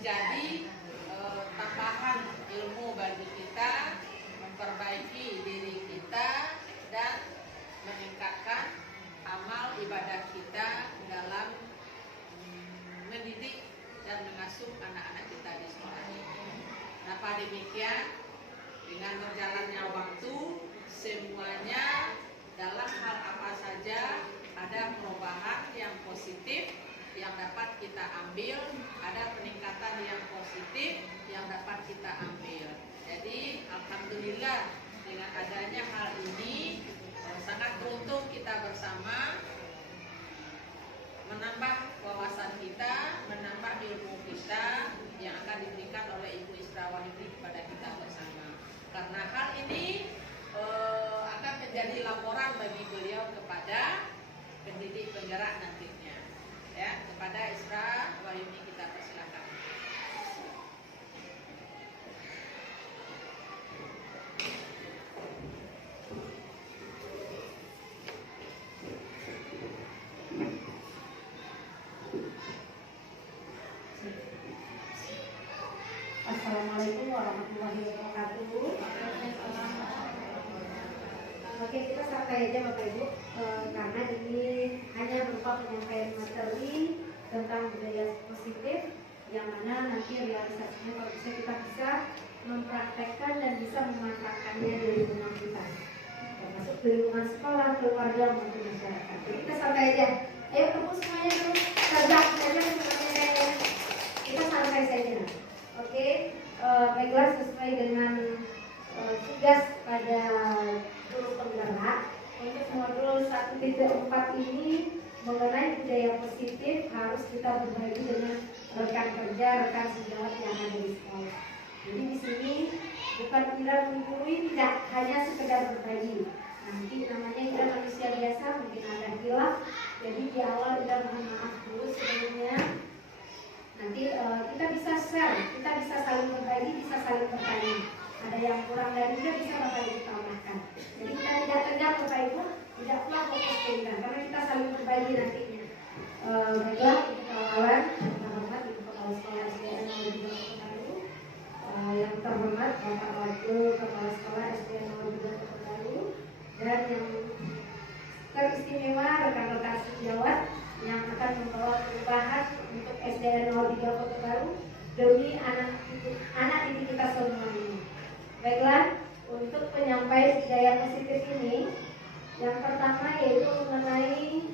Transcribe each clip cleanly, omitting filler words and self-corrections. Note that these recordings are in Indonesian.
menjadi tambahan ilmu bagi kita, memperbaiki diri kita dan meningkatkan amal ibadah kita dalam mendidik dan mengasuh anak-anak kita di sekolah ini. Kenapa demikian? Dengan berjalannya waktu, semuanya dalam hal apa saja ada perubahan yang positif yang dapat kita ambil, ada peningkatan yang positif yang dapat kita ambil. Jadi alhamdulillah dengan adanya hal ini sangat beruntung kita bersama menambah wawasan kita, menambah ilmu kita yang akan diberikan oleh Ibu Isra Wahyudi kepada kita bersama. Karena hal ini akan menjadi laporan bagi beliau kepada pendidik penggerak nantinya. Ya, kepada Isra Wahyudi kita persilakan. Assalamualaikum warahmatullahi wabarakatuh. Oke, kita santai aja Bapak Ibu, karena ini hanya berupa penyampaian materi tentang budaya positif yang mana nanti realisasinya kalau kita bisa mempraktekkan dan bisa memanfaatkannya di lingkungan kita, termasuk di lingkungan sekolah, keluarga maupun masyarakat. Jadi kita santai aja. Ayo tepuk semuanya dulu, kerja saja semuanya. Kita santai saja. Oke, baiklah, sesuai dengan tugas pada guru penggerak untuk modul 1.4 ini mengenai budaya positif harus kita berbagi dengan rekan kerja, rekan sejawat yang ada di sekolah. Jadi di sini bukan Ira menggurui, tidak hanya sekedar berbagi. Nanti namanya Ira manusia biasa, mungkin ada hilaf. Jadi di awal Ira mohon maaf dulu sebelumnya. Nanti kita bisa share, kita bisa saling berbagi, bisa saling bertanya. Ada yang kurang dari kita bisa Bapak Ibu tambahkan. Jadi kita tidak tegak Bapak Ibu, tidak pula fokus kita, karena kita saling berbagi nantinya. Baiklah, Ibu kawan, yang terhormat Ibu Kepala Sekolah SDN 02 Kota Baru, yang terhormat Bapak Wakil Kepala Sekolah SDN 02 Kota Baru, dan yang teristimewa rekan-rekan sejawat yang akan membawa perubahan untuk SDN 03 Kota Baru demi anak didik kita semua ini. Baiklah, untuk penyampaian budaya positif ini, yang pertama yaitu mengenai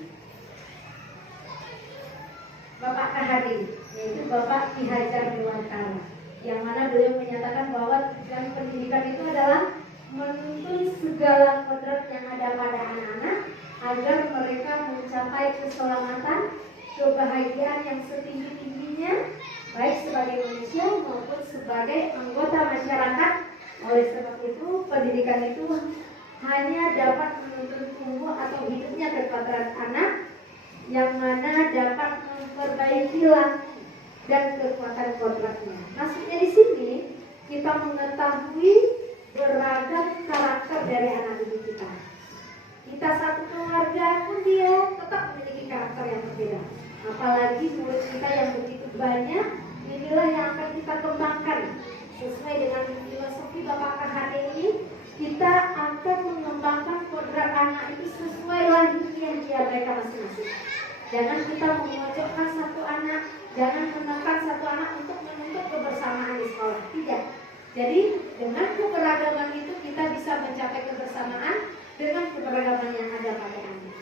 Bapak KHD, yaitu Bapak Ki Hajar Dewantara, yang mana beliau menyatakan bahwa tujuan pendidikan itu adalah menuntun segala kodrat yang ada pada anak-anak agar mereka mencapai keselamatan, kebahagiaan yang setinggi-tingginya, baik sebagai manusia maupun sebagai anggota masyarakat. Oleh sebab itu, pendidikan itu hanya dapat menuntun tumbuh atau hidupnya kekodrat anak, yang mana dapat memperbaikilah dan kekuatan kodratnya. Maksudnya di sini kita mengetahui beragam karakter dari anak didik kita. Kita satu keluarga pun dia tetap memiliki karakter yang berbeda. Apalagi murid kita yang begitu banyak, inilah yang akan kita kembangkan. Sesuai dengan filosofi Bapak KHD ini, kita akan mengembangkan kodrat anak itu sesuai lahirnya dia mereka masing-masing. Jangan kita memojokkan satu anak, jangan menekan satu anak untuk menuntut kebersamaan di sekolah. Tidak. Jadi dengan keberagaman itu kita bisa mencapai kebersamaan dengan keberagaman yang ada pada anak.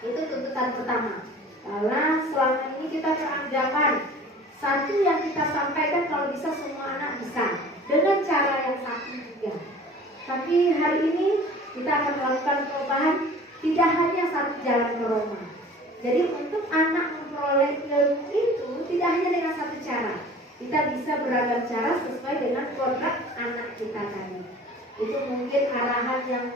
Itu tuntutan pertama. Karena selama ini kita beranggapan satu yang kita sampaikan kalau bisa semua anak bisa dengan cara yang satu juga. Tapi hari ini kita akan melakukan perubahan, tidak hanya satu jalan ke Roma. Jadi untuk anak memperoleh ilmu itu tidak hanya dengan satu cara. Kita bisa beragam cara sesuai dengan kodrat anak kita tadi. Itu mungkin arahan yang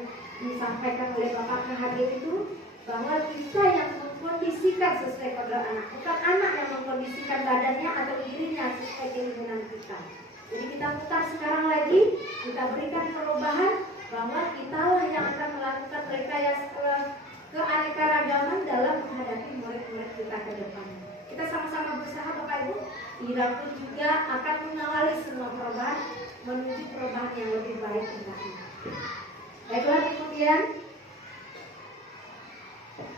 disampaikan oleh Bapak KHD itu, bahwa kita yang mengkondisikan sesuai kodrat anak, bukan anak yang mengkondisikan badannya atau dirinya sesuai keinginan kita. Jadi kita putar sekarang lagi, kita berikan perubahan bahwa kitalah yang akan melakukan rekayasa keanekaragaman dalam menghadapi murid-murid kita ke depan. Kita sama-sama berusaha Bapak Ibu. Ira pun juga akan mengawali semua perubahan menuju perubahan yang lebih baik lagi. Baiklah, kemudian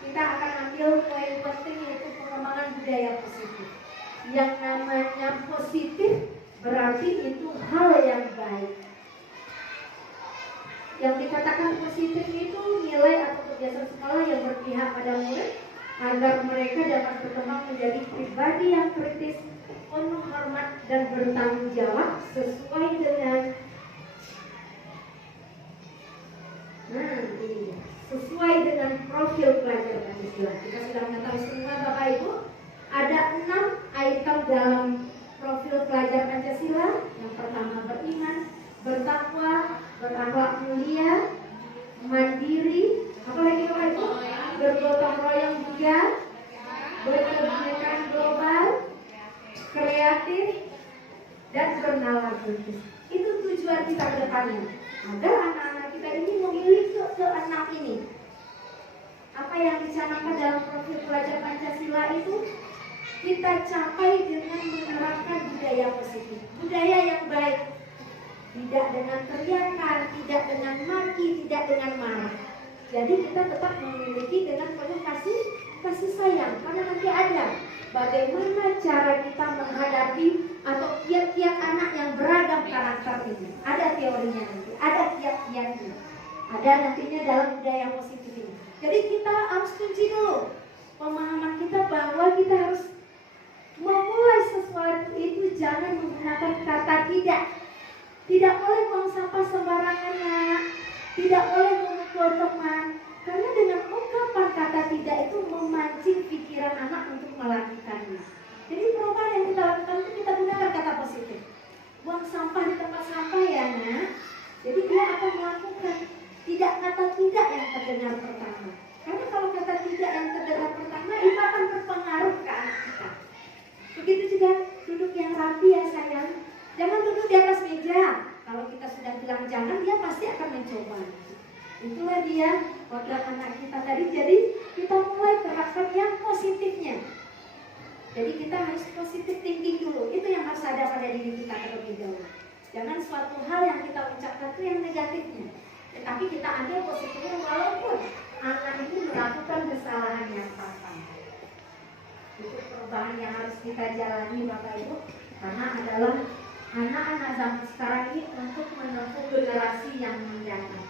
kita akan ambil poin penting, yaitu pengembangan budaya positif. Yang namanya positif berarti itu hal yang baik. Yang dikatakan positif itu nilai atau kebiasaan sekolah yang berpihak pada murid agar mereka dapat berkembang menjadi pribadi yang kritis, penuh hormat dan bertanggung jawab sesuai dengan sesuai dengan profil pelajar Pancasila. Kita sudah mengetahui semua Bapak Ibu, ada 6 item dalam profil pelajar Pancasila. Yang pertama beriman, bertakwa, berakhlak mulia, mandiri, apa lagi Bapak Ibu? Bergotong royong juga, berkebinekaan global, kreatif, dan bernalar kritis. Itu tujuan kita ke depannya, agar anak-anak kita ini memiliki keenam ini. Apa yang dicanangkan dalam profil pelajar Pancasila itu kita capai dengan menerapkan budaya positif, budaya yang baik, tidak dengan teriakan, tidak dengan maki, tidak dengan marah. Jadi kita tetap memiliki dengan penuh kasih sayang, karena nanti ada bagaimana cara kita menghadapi atau kiat-kiat anak yang beragam karakter ini. Ada teorinya nanti, ada kiat-kiatnya, ada nantinya dalam budaya positif ini. Jadi kita harus kunci dulu pemahaman kita bahwa kita harus memulai sesuatu itu jangan menggunakan kata tidak. Tidak boleh buang sampah sembarangan, nak. Tidak boleh memukul teman. Karena dengan ungkapan kata tidak itu memancing pikiran anak untuk melakukannya. Jadi perubahan yang kita lakukan itu kita gunakan kata positif. Buang sampah di tempat sampah ya, nak. Jadi dia akan melakukan. Tidak kata tidak yang terdengar pertama. Karena kalau kata tidak yang terdengar pertama itu akan berpengaruh ke anak kita. Begitu juga duduk yang rapi ya sayang. Jangan duduk di atas meja. Kalau kita sudah bilang jangan, dia pasti akan mencoba. Itulah dia kodrat anak kita tadi. Jadi kita mulai terapkan yang positifnya. Jadi kita harus positif thinking dulu. Itu yang harus ada pada diri kita terlebih dahulu. Jangan suatu hal yang kita ucapkan itu yang negatifnya. Tetapi kita ambil positifnya walaupun anak itu melakukan kesalahan yang fatal. Itu perubahan yang harus kita jalani Bapak Ibu. Karena adalah anak-anak zaman sekarang ini untuk menempuh generasi yang mendatang.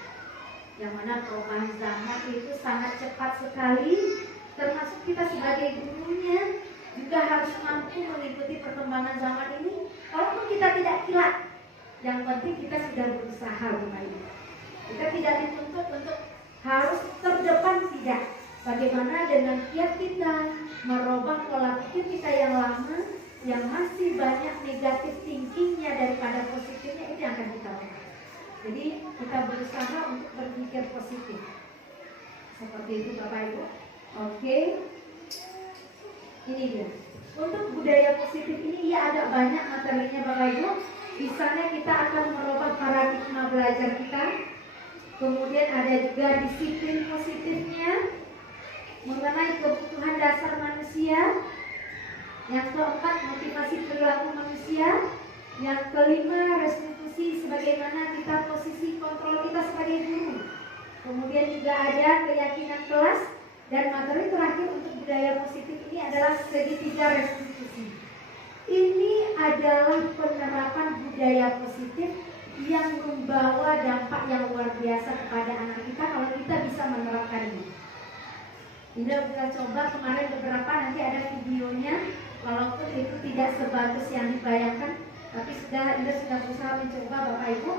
Yang mana perubahan zaman itu sangat cepat sekali. Termasuk kita sebagai gurunya juga harus mampu mengikuti perkembangan zaman ini. Walaupun kita tidak kilat, yang penting kita sudah berusaha Bapak Ibu. Kita tidak dituntut untuk harus terdepan, tidak. Bagaimana dengan kiat kita merubah pola pikir kita yang lama, yang masih banyak negatif thinkingnya daripada positifnya, itu yang akan kita lakukan. Jadi kita berusaha untuk berpikir positif. Seperti itu Bapak Ibu. Oke. Ini dia. Untuk budaya positif ini ya ada banyak materinya Bapak Ibu. Di sana kita akan merubah paradigma belajar kita. Kemudian ada juga disiplin positifnya, mengenai kebutuhan dasar manusia. Yang keempat, motivasi perilaku manusia. Yang kelima, restitusi sebagaimana kita posisi kontrol kita sebagai guru. Kemudian juga ada keyakinan kelas. Dan materi terakhir untuk budaya positif ini adalah segitiga restitusi. Ini adalah penerapan budaya positif yang membawa dampak yang luar biasa kepada anak kita kalau kita bisa menerapkannya. Indah sudah coba kemarin beberapa, nanti ada videonya. Walaupun itu tidak sebagus yang dibayangkan, tapi Indah sudah berusaha mencoba Bapak Ibu.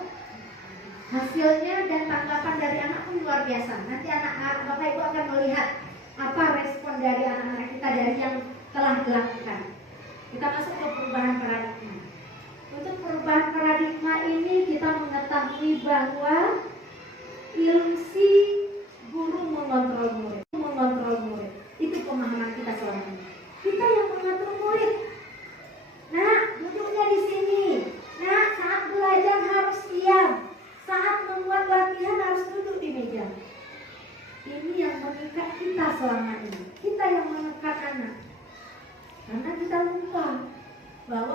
Hasilnya dan tanggapan dari anak pun luar biasa. Nanti anak Bapak Ibu akan melihat apa respon dari anak-anak kita dari yang telah dilakukan. Kita masuk ke perubahan paradigma. Untuk perubahan paradigma ini kita mengetahui bahwa ilusi guru mengontrol murid. Itu pemahaman kita selama ini. Kita yang mengatur murid. Nah, duduknya di sini. Nah, saat belajar harus diam. Saat membuat latihan harus duduk di meja. Ini yang mengikat kita selama ini. Kita yang menekan anak. Karena kita lupa bahwa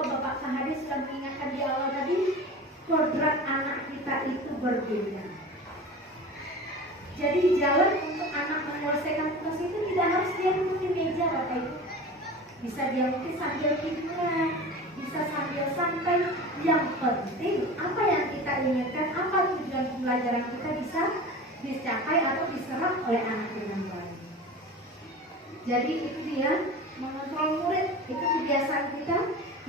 berbeda. Jadi jalan untuk anak menyelesaikan tugas itu tidak harus dia duduk di meja, Bapak Ibu. Bisa dia mungkin sambil tiduran, bisa sambil santai. Yang penting apa yang kita inginkan, apa tujuan pembelajaran kita bisa dicapai atau diserap oleh anak dengan baik. Jadi itu dia mengontrol murid, itu kebiasaan kita.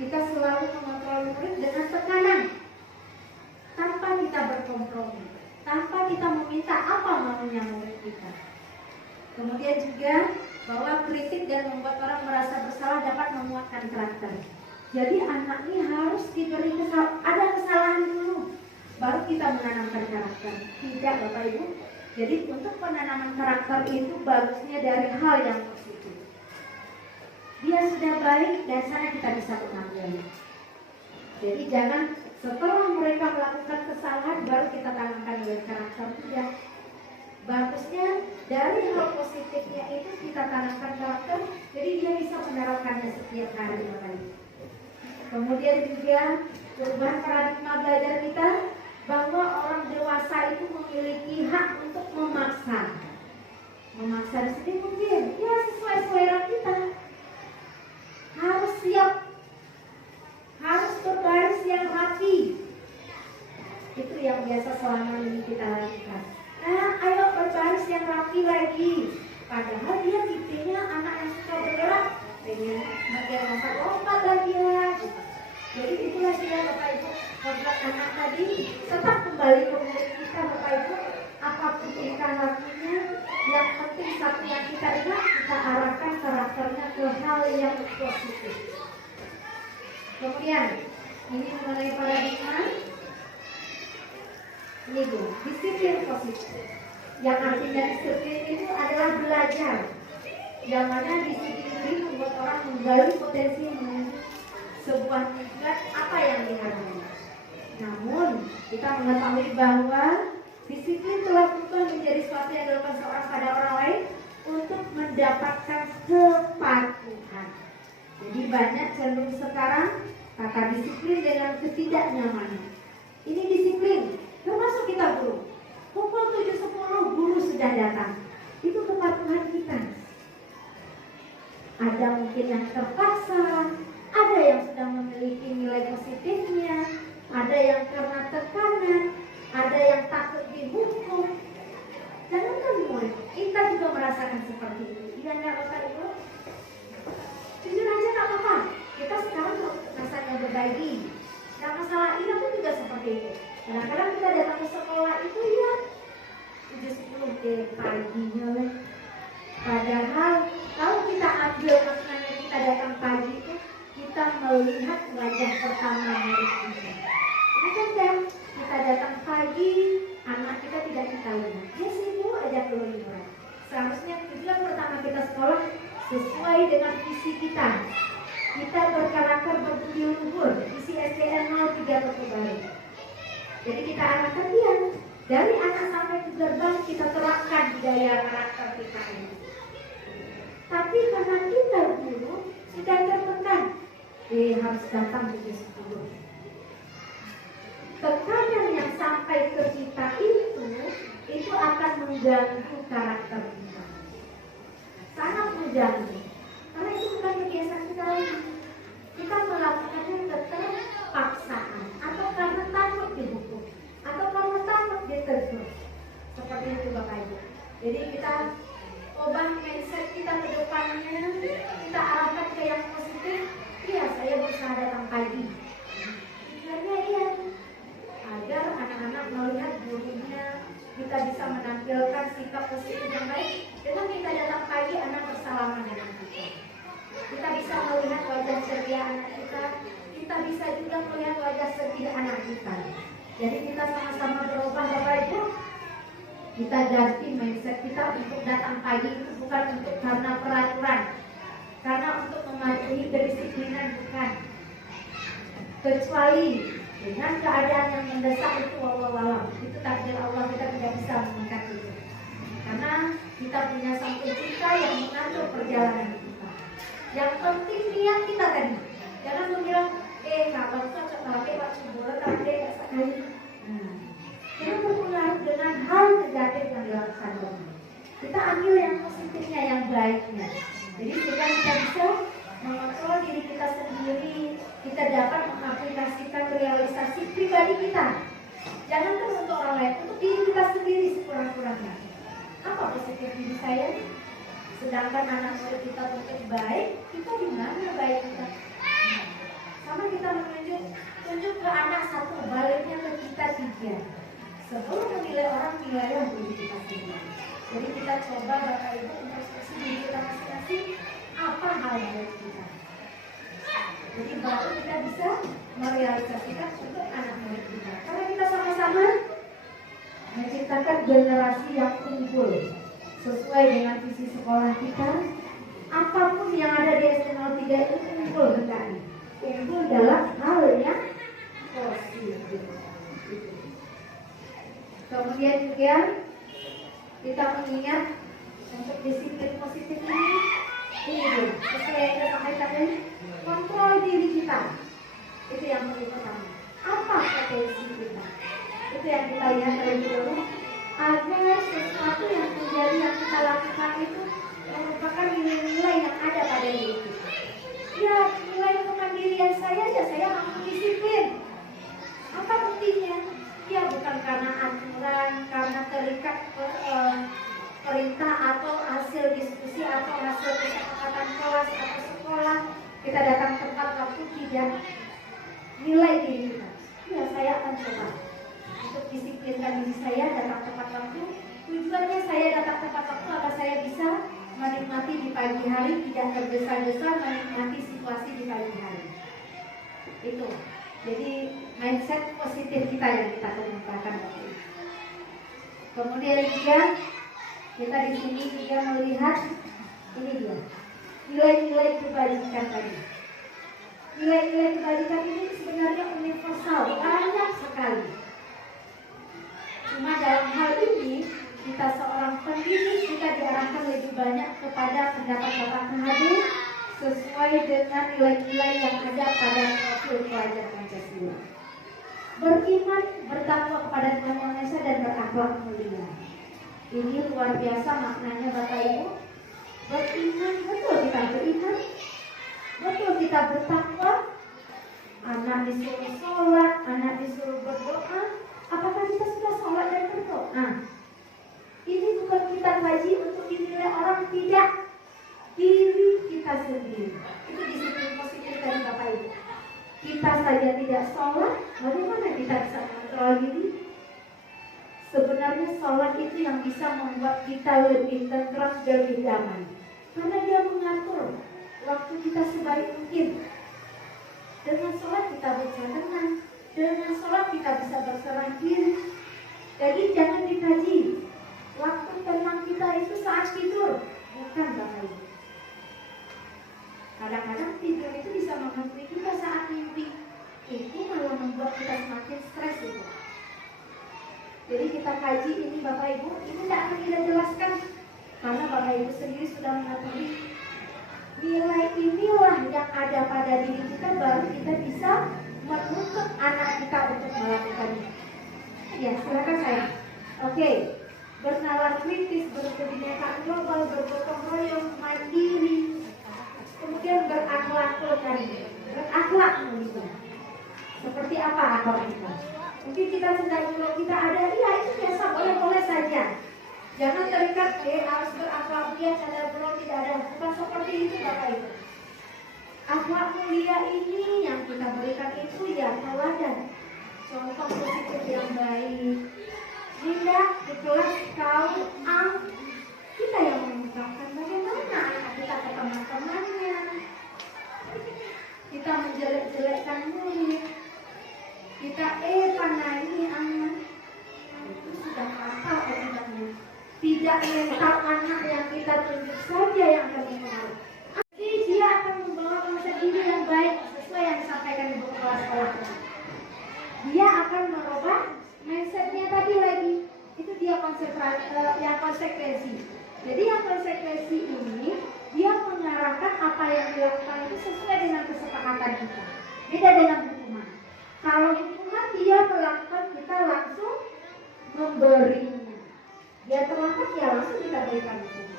Kita selalu mengontrol murid dengan tekanan, tanpa kita berkompromi, tanpa kita meminta apa maunya murid kita. Kemudian juga bahwa kritik dan membuat orang merasa bersalah dapat menguatkan karakter. Jadi anak ini harus diberi ada kesalahan dulu, baru kita menanamkan karakter. Tidak, Bapak Ibu. Jadi untuk penanaman karakter itu bagusnya dari hal yang positif. Dia sudah baik, dan sana kita bisa mengambilnya. Jadi jangan setelah mereka melakukan kesalahan baru kita tanamkan dengan karakter. Tidak. Bagusnya dari hal positifnya itu kita tanamkan karakter, jadi dia bisa menerapkannya setiap hari, Bapak Ibu. Kemudian juga perubahan paradigma belajar kita, bahwa orang dewasa itu memiliki hak untuk memaksa. Memaksa di sini mungkin ya sesuai selera kita. Harus siap, harus berbaris yang rapi. Itu yang biasa selama ini kita lakukan. Ayo berbaris yang rapi lagi. Padahal dia tipenya anak yang suka bergerak, pengen bagian lompat-lompat lagi ya. Jadi itulah dia, Bapak Ibu, kodrat anak tadi. Tetap kembali ke murid kita, Bapak Ibu. Apapun tingkah lakunya, yang penting satu yang kita ingat, kita arahkan karakternya ke hal yang positif. Kemudian ini mengenai paradigma. Ini Bu, disiplin positif. Yang artinya disiplin itu adalah belajar, yang mana disiplin ini membuat orang menggali potensi menuju sebuah tujuan apa yang diharapkan. Namun kita mengetahui bahwa disiplin telah berubah menjadi sesuatu yang dilakukan seorang pada orang lain untuk mendapatkan kepatuhan. Jadi banyak cenderung sekarang kata disiplin dengan ketidaknyamanan. Ini disiplin, termasuk kita guru. Pukul 7.10 guru sudah datang. Itu kepatuhan kita. Ada mungkin yang terpaksa, ada yang sudah memiliki nilai positifnya, ada yang karena tekanan, ada yang takut dihukum. Jangankan murid, kita juga merasakan seperti itu. Iya nggak Bapak Ibu? Jujur aja nggak apa-apa. Kita sekarang rasanya berbagi. Nggak masalah, ini pun juga seperti itu. Kadang-kadang kita datang ke sekolah itu ya 7.10 paginya lah. Padahal kalau kita ambil maknanya kita datang pagi itu, kita melihat wajah pertama murid kita. Ini kan kita datang pagi, anak kita tidak kita lihat. Dia sibuk aja keluar. Seharusnya tujuan pertama kita sekolah sesuai dengan visi kita. Kita berkarakter berbudi luhur, isi SPN 03 Kota Baru. Jadi kita arahkan dia dari anak sampai ke gerbang, kita terapkan budaya karakter kita ini. Tapi karena kita guru sudah tertekan, harus datang 7.10. Tekanan yang sampai ke kita itu akan mengganggu karakter kita. Sangat mengganggu. Karena itu bukan kebiasaan kita lagi. Kita melakukannya keterpaksaan, atau karena takut dihukum, atau karena takut ditegur. Seperti itu Bapak Ibu. Jadi kita ubah mindset kita ke depannya, kita arahkan ke yang positif. Iya, saya berusaha datang pagi. Tujuannya iya, agar anak-anak melihat gurunya, kita bisa menampilkan sikap positif yang baik. Dengan kita datang pagi, anak bersalaman dengan kita. Kita bisa melihat wajah ceria anak kita. Kita bisa juga melihat wajah sedih anak kita. Jadi kita sama-sama berubah Bapak Ibu. Kita ganti mindset kita untuk datang pagi itu bukan untuk karena peraturan, karena untuk mematuhi kedisiplinan bukan. Kecuali dengan keadaan yang mendesak itu wallahualam, itu takdir Allah, kita tidak bisa mengangkat itu. Karena kita punya Sang Pencipta yang mengatur perjalanan kita. Yang penting niat kita tadi. Jangan bilang, kabar cocok pakai Pak Cubur, tapi sekali. Jangan ambil yang positifnya, yang baiknya. Jadi kita bisa mengontrol diri kita sendiri, kita dapat mengaplikasikan realisasi pribadi kita. Jangan terus untuk orang lain, untuk diri kita sendiri sekurang-kurangnya. Apa positif diri saya? Sedangkan anak murid kita untuk baik, kita di mana baik kita? Sama kita tunjuk ke anak satu, baliknya ke kita tiga. Sebelum menilai orang, nilailah diri kita sendiri. Jadi kita coba Bapak Ibu introspeksi diri kita masing-masing, apa hal baik kita. Jadi baru kita bisa merealisasikan untuk anak murid kita. Karena kita sama-sama menciptakan generasi yang unggul sesuai dengan visi sekolah kita. Apapun yang ada di SD03 itu unggul sekali. Unggul dalam hal yang positif. Kemudian juga kita mengingat untuk disiplin positif ini dulu. Sesuai yang kita sampaikan tadi, kontrol diri kita. Itu yang paling pertama. Apa potensi kita? Itu yang kita lihat terlebih dahulu. Agar sesuatu yang terjadi yang kita lakukan itu merupakan nilai-nilai yang ada pada diri kita. Ya, nilai kemandirian saya mampu disiplin. Apa buktinya? Ya bukan karena aturan, karena terikat perintah atau hasil diskusi atau hasil kesepakatan kelas atau sekolah. Kita datang tempat waktu tidak nilai diri kita. Ya saya akan coba untuk disiplinkan diri saya datang tepat waktu. Tujuannya saya datang tepat waktu agar saya bisa menikmati di pagi hari, tidak tergesa-gesa menikmati situasi di pagi hari. Itu. Jadi mindset positif kita yang kita kemukakan waktu itu. Kemudian juga kita di sini juga melihat ini dia nilai-nilai kebajikan tadi. Nilai-nilai kebajikan ini sebenarnya universal, banyak sekali. Cuma dalam hal ini kita seorang pendidik kita diarahkan lebih banyak kepada pendapat Bapak KHD sesuai dengan nilai-nilai yang ada pada profil pelajar Pancasila. Beriman, bertakwa kepada Tuhan Yang Maha Esa dan berakhlak mulia. Ini luar biasa maknanya Bapak Ibu. Beriman, betul kita beriman, betul kita bertakwa. Anak disuruh sholat, anak disuruh berdoa. Apakah kita sudah sholat dan berdoa? Ini bukan kita kaji untuk dinilai orang, tidak. Diri kita sendiri. Itu disiplin positif dari Bapak Ibu. Kita saja tidak sholat, bagaimana kita bisa mengontrol diri? Sebenarnya sholat itu yang bisa membuat kita lebih tenteram dan lebih damai. Karena dia mengatur waktu kita sebaik mungkin. Dengan sholat kita bercadangan, dengan sholat kita bisa berserah diri. Jadi jangan dikaji. Waktu tenang kita itu saat tidur, bukan Bapak Ibu. Kadang-kadang tidur itu bisa menghantui kita saat mimpi. Itu malah membuat kita semakin stres itu. Jadi kita kaji ini Bapak Ibu, ini tidak akan kita jelaskan karena Bapak Ibu sendiri sudah mengetahui nilai inilah yang ada pada diri kita, baru kita bisa menuntut anak kita untuk melakukannya. Ya, silakan saya. Oke. Bernalar kritis, berkebinekaan global, bergotong royong, mandiri, kemudian berakhlak tadi, berakhlak mulia. Seperti apa akhlak kita? Mungkin kita sedang kalau kita ada, iya itu biasa, boleh-boleh saja. Jangan terikat, harus berakhlak mulia, sadar belum tidak ada. Bukan seperti itu Bapak Ibu. Akhlak mulia ini yang kita berikan itu ya teladan, contoh positif yang baik. Linda di kelas kau kita yang mengungkapkan bagaimana anak kita ke teman-temannya. Kita menjelek-jelekkan murid. Kita panah ini anak. Itu sudah apa orangnya? Tidak mental anak yang kita tunjuk saja yang akan mempengaruhi. Jadi dia akan membawa masa diri yang baik sesuai yang disampaikan Ibu Kepala Sekolah. Dia akan merubah mindsetnya tadi lagi. Itu dia yang konsekuensi. Jadi yang konsekuensi ini dia mengarahkan apa yang dilakukan itu sesuai dengan kesepakatan kita. Beda dengan hukuman. Kalau hukuman dia melakukan, kita langsung memberinya. Dia terlambat ya langsung kita berikan hukuman.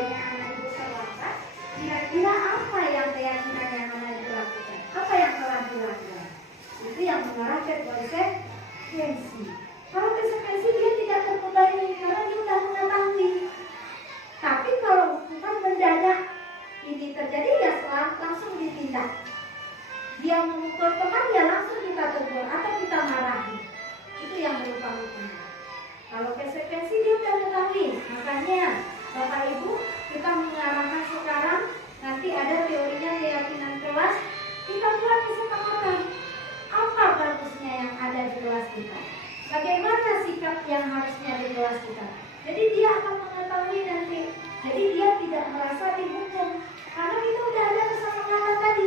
baiknya anak itu terlambat, kira-kira apa yang keyakinan yang anak itu lakukan? Apa yang telah dilakukan? Itu yang mengarah ke konsekuensi. Kalau konsekuensi dia tidak terbebani karena dia sudah mengetahui. Tapi kalau hukuman mendadak ini terjadi ya langsung ditindak. Dia memukul teman ya langsung kita tegur atau kita marahi. Itu yang berupa hukuman. Kalau konsekuensi dia sudah mengetahui. Makanya Bapak Ibu kita mengarahkan sekarang nanti ada teorinya keyakinan kelas. Kita buat kesepakatan apa bagusnya yang ada di kelas kita. Bagaimana sikap yang harusnya di kelas kita. Jadi dia akan mengetahui nanti. Jadi dia tidak merasa dihukum karena kita sudah ada kesepakatan tadi.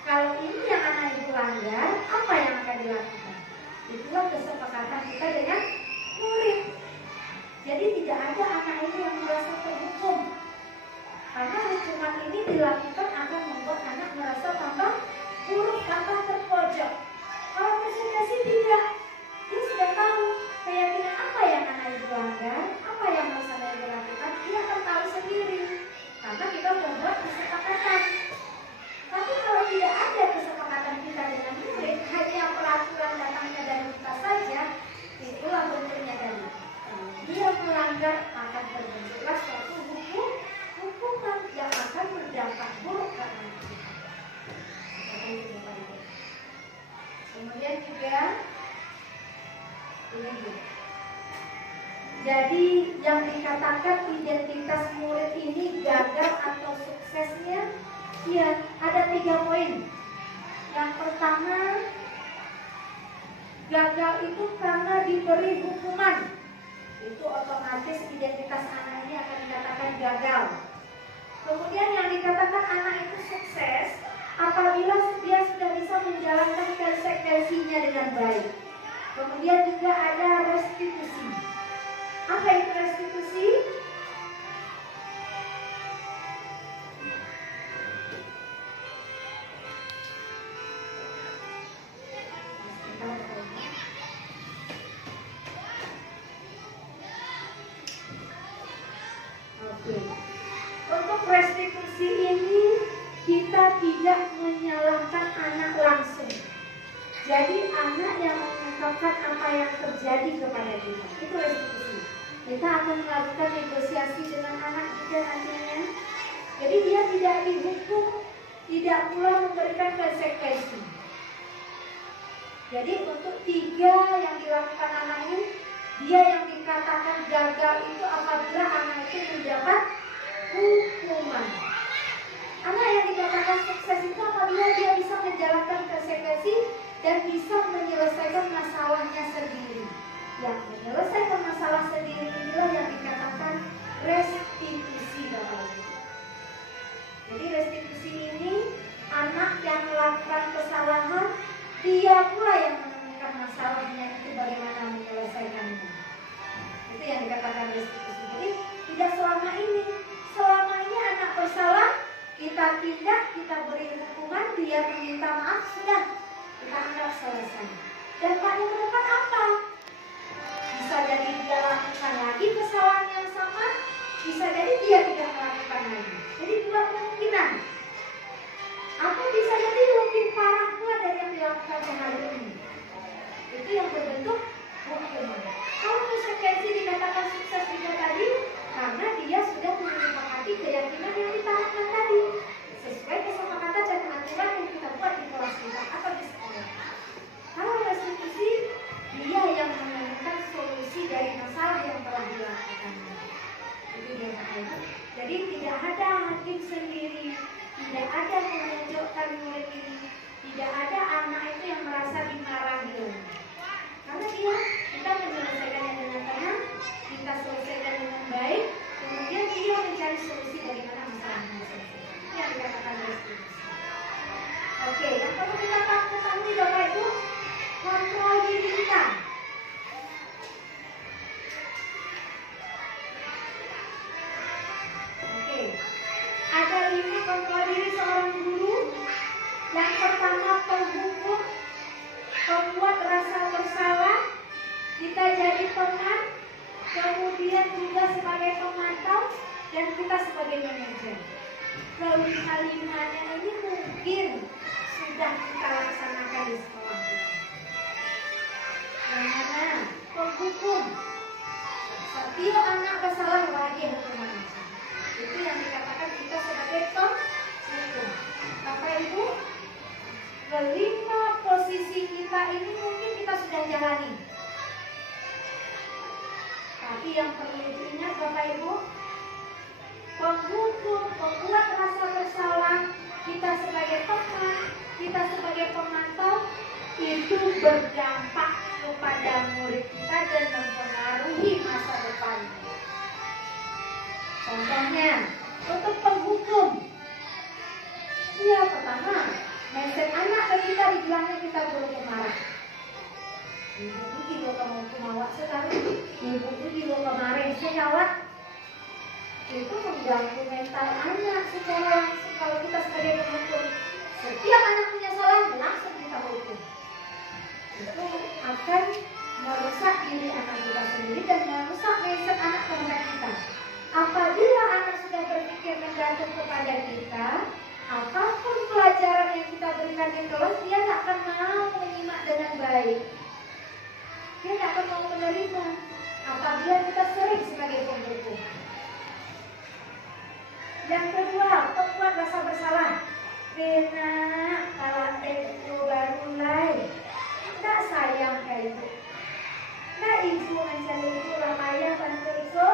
Kalau ini yang anak ibu langgar, apa yang akan dilakukan? Itulah kesepakatan kita dengan murid. Jadi tidak ada anak ini yang merasa terhukum. Karena hukuman ini dilakukan akan membuat anak merasa tambah buruk, tambah terpojok. Kalau konsekuensi tidak, dia sudah tahu keyakinan apa yang anak ibu langgar, apa yang harus anak ibu lakukan, dia akan tahu sendiri. Karena kita sudah buat kesepakatan. Tapi kalau tidak ada kesepakatan kita dengan murid, hanya peraturan datangnya dari kita saja, itulah bentuknya tadi. Dia melanggar akan terbentuklah suatu hukuman yang akan berdampak buruk ke anak kita. Kemudian juga ini. Jadi yang dikatakan identitas murid ini gagal atau suksesnya, ya ada 3 poin. Yang pertama, gagal itu karena diberi hukuman. Itu otomatis identitas anak ini akan dikatakan gagal. Kemudian yang dikatakan anak itu sukses apabila dia sudah bisa menjalankan konsekuensinya dengan baik. Kemudian juga ada restitusi. Apa itu restitusi? Untuk restitusi ini kita tidak menyalahkan anak langsung. Jadi anak yang mengungkapkan apa yang terjadi kepada kita, itu restitusi. Kita akan melakukan negosiasi dengan anak juga nantinya. Jadi dia tidak dihukum, tidak pula memberikan konsekuensi. Jadi untuk 3 yang dilakukan anak ini, dia yang dikatakan gagal itu apabila anak itu mendapat hukuman. Anak yang dikatakan sukses itu apabila dia bisa menjalankan konsekuensi dan bisa menyelesaikan masalahnya sendiri. Yang menyelesaikan masalah sendiri inilah yang dikatakan restitusi, Bapak Ibu. Jadi restitusi ini anak yang melakukan kesalahan, dia pula yang menemukan masalahnya itu bagaimana menyelesaikannya. Itu yang dikatakan restitusi. Jadi tidak selama ini anak bersalah, kita tindak, kita beri hukuman, dia meminta maaf, sudah kita anggap selesai. Dan pada ke depan apa? Bisa jadi dia lakukan lagi kesalahan yang sama, bisa jadi dia tidak melakukan lagi. Jadi 2 kemungkinan. Atau bisa jadi lebih parah pula dari yang dilakukan hari ini. Itu yang berbentuk hukuman. Kalau konsekuensi dikatakan sukses juga tadi, karena dia sudah menyepakati keyakinan yang ditanamkan tadi sesuai kesepakatan dan aturan yang kita buat di kelas kita atau di sekolah. Kalau restitusi, dia yang menemukan solusi dari masalah yang telah dilakukan. Itu dia Bapak. Jadi tidak ada hakim sendiri, tidak ada menunjukkan murid ini, tidak ada anak itu yang merasa dimarahi. Karena dia kita menyelesaikannya dengan tenang, kita selesaikan dengan baik, kemudian dia mencari solusi dari mana masalahnya selesai. Ini yang dikatakan restitusi. Oke, yang perlu kita ketahui Bapak Ibu, kontrol diri kita. Oke, ada 5 kontrol diri seorang guru. Yang pertama, penghukum, pembuat rasa bersalah, kita jadi teman, kemudian juga sebagai pemantau, dan kita sebagai manajer. Kelima-limanya ini mungkin sudah kita laksanakan di sekolah kita. Yang mana? Penghukum. Setiap anak bersalah wajib hukuman. Itu yang dikatakan kita sebagai penghukum. Bapak Ibu, kelima posisi kita ini mungkin kita sudah jalani. Tapi yang perlu diingat Bapak Ibu, penghukum, pembuat rasa bersalah, kita sebagai teman, kita sebagai pemantau, itu berdampak kepada murid kita dan mempengaruhi masa depannya. Contohnya, untuk penghukum, ya pertama, mindset anak dan kita dibilangnya kita perlu kemarah. Ibu itu juga kamu kumawak sekali. Ibu itu juga kemarin sejawat. Itu mengganggu mental anak secara langsung. Kalau kita sebagai penghukum, setiap anak punya salah langsung kita hukum. Itu akan merusak diri anak kita sendiri dan merusak mindset anak terhadap kita. Apabila anak sudah berpikir menggantung kepada kita, apapun pelajaran yang kita berikan di kelas, dia tidak akan mau menyimak dengan baik. Dia tidak akan mau menerima apabila kita sering sebagai penghukum. Yang kedua, pembuat rasa bersalah. Karena kalau itu baru mulai, tidak sayang kayak itu. Nah, ibu mencari itu ramaya bantu itu.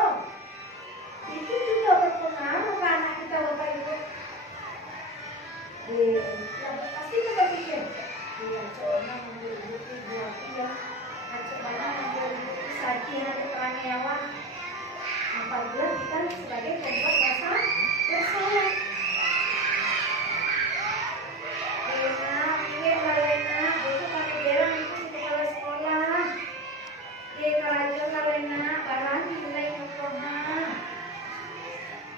Itu juga berpengaruh ke anak kita Bapak Ibu. Pasti kita pikir, iya coba menjadi ibu ya, coba menjadi sakit hati peranyawan. Apabila kita sebagai pembuat rasa bersalah. Lena, itu kami bilang itu di kepala sekolah. Kalau Lena, barang nilai Muhammad.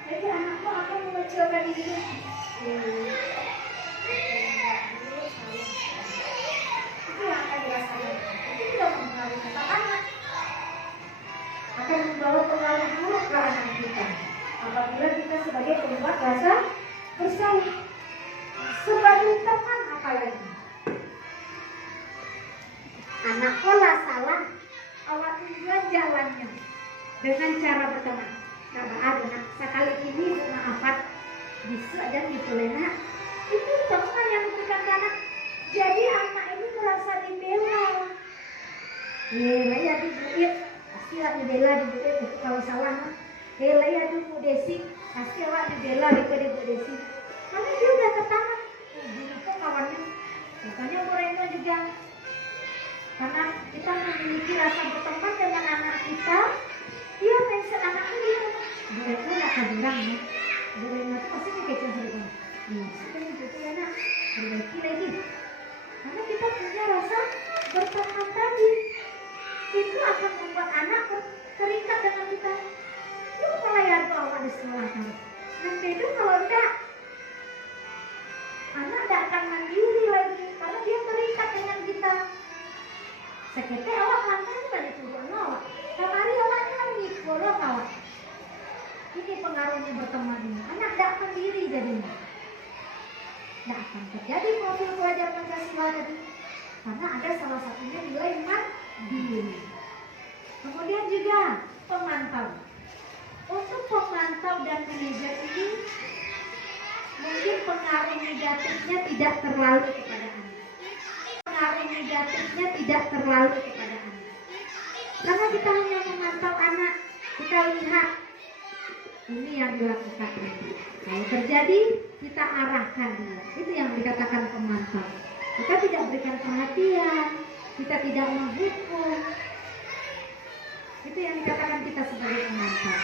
Jadi anakmu akan mengecilkan diri. Itu yang akan dirasakan. Itu tidak mempengaruhi mata anak. Akan membawa pengaruh buruk ke anak kita. Apabila kita sebagai pembuat rasa bersalah. Sebagai teman apa lagi? Anak pola salah, awak tujuan jalannya dengan cara berteman. Karena ada sekali ini maafat bisa dan ditolak. Itu teman yang memberikan anak. Jadi anak ini merasa dibela. Ya dibuat, pasti lah dibela dibuat kalau salah. Ya Bu Desi, pasti awak dibela daripada Bu Desi. Karena dia udah ketahuan. Itu kawannya. Makanya Moreno juga. Karena kita memiliki rasa berteman dengan anak kita, dia mindset anaknya dia. Moreno nggak kebilang ya. Moreno itu pasti kecil sekali. Sekarang gitu ya nak, perbaiki lagi. Karena kita punya rasa berteman tadi, itu akan membuat anak terikat dengan kita. Itu pelayan tuh awal di sekolah kan. Nanti itu kalau enggak, anak tidak akan mandiri lagi karena dia terikat dengan kita. Sekete awak lantai banyak turun awak. Kamari awaknya lagi bolong awak. Ini pengaruhnya berteman ini. Anak tidak mandiri jadinya. Tidak akan terjadi profil pelajar Pancasila tadi. Karena ada salah satunya nilai mandiri. Kemudian juga pemantau. Untuk pemantau dan manajer ini mungkin pengaruh negatifnya tidak terlalu kepada anak. Pengaruh negatifnya tidak terlalu kepada anak. Karena kita hanya memantau anak, kita lihat ini yang dilakukan ini. Kalau terjadi, kita arahkan dia. Itu yang dikatakan pemantau. Kita tidak berikan perhatian, kita tidak menghukum. Itu yang dikatakan kita sebagai pemantau.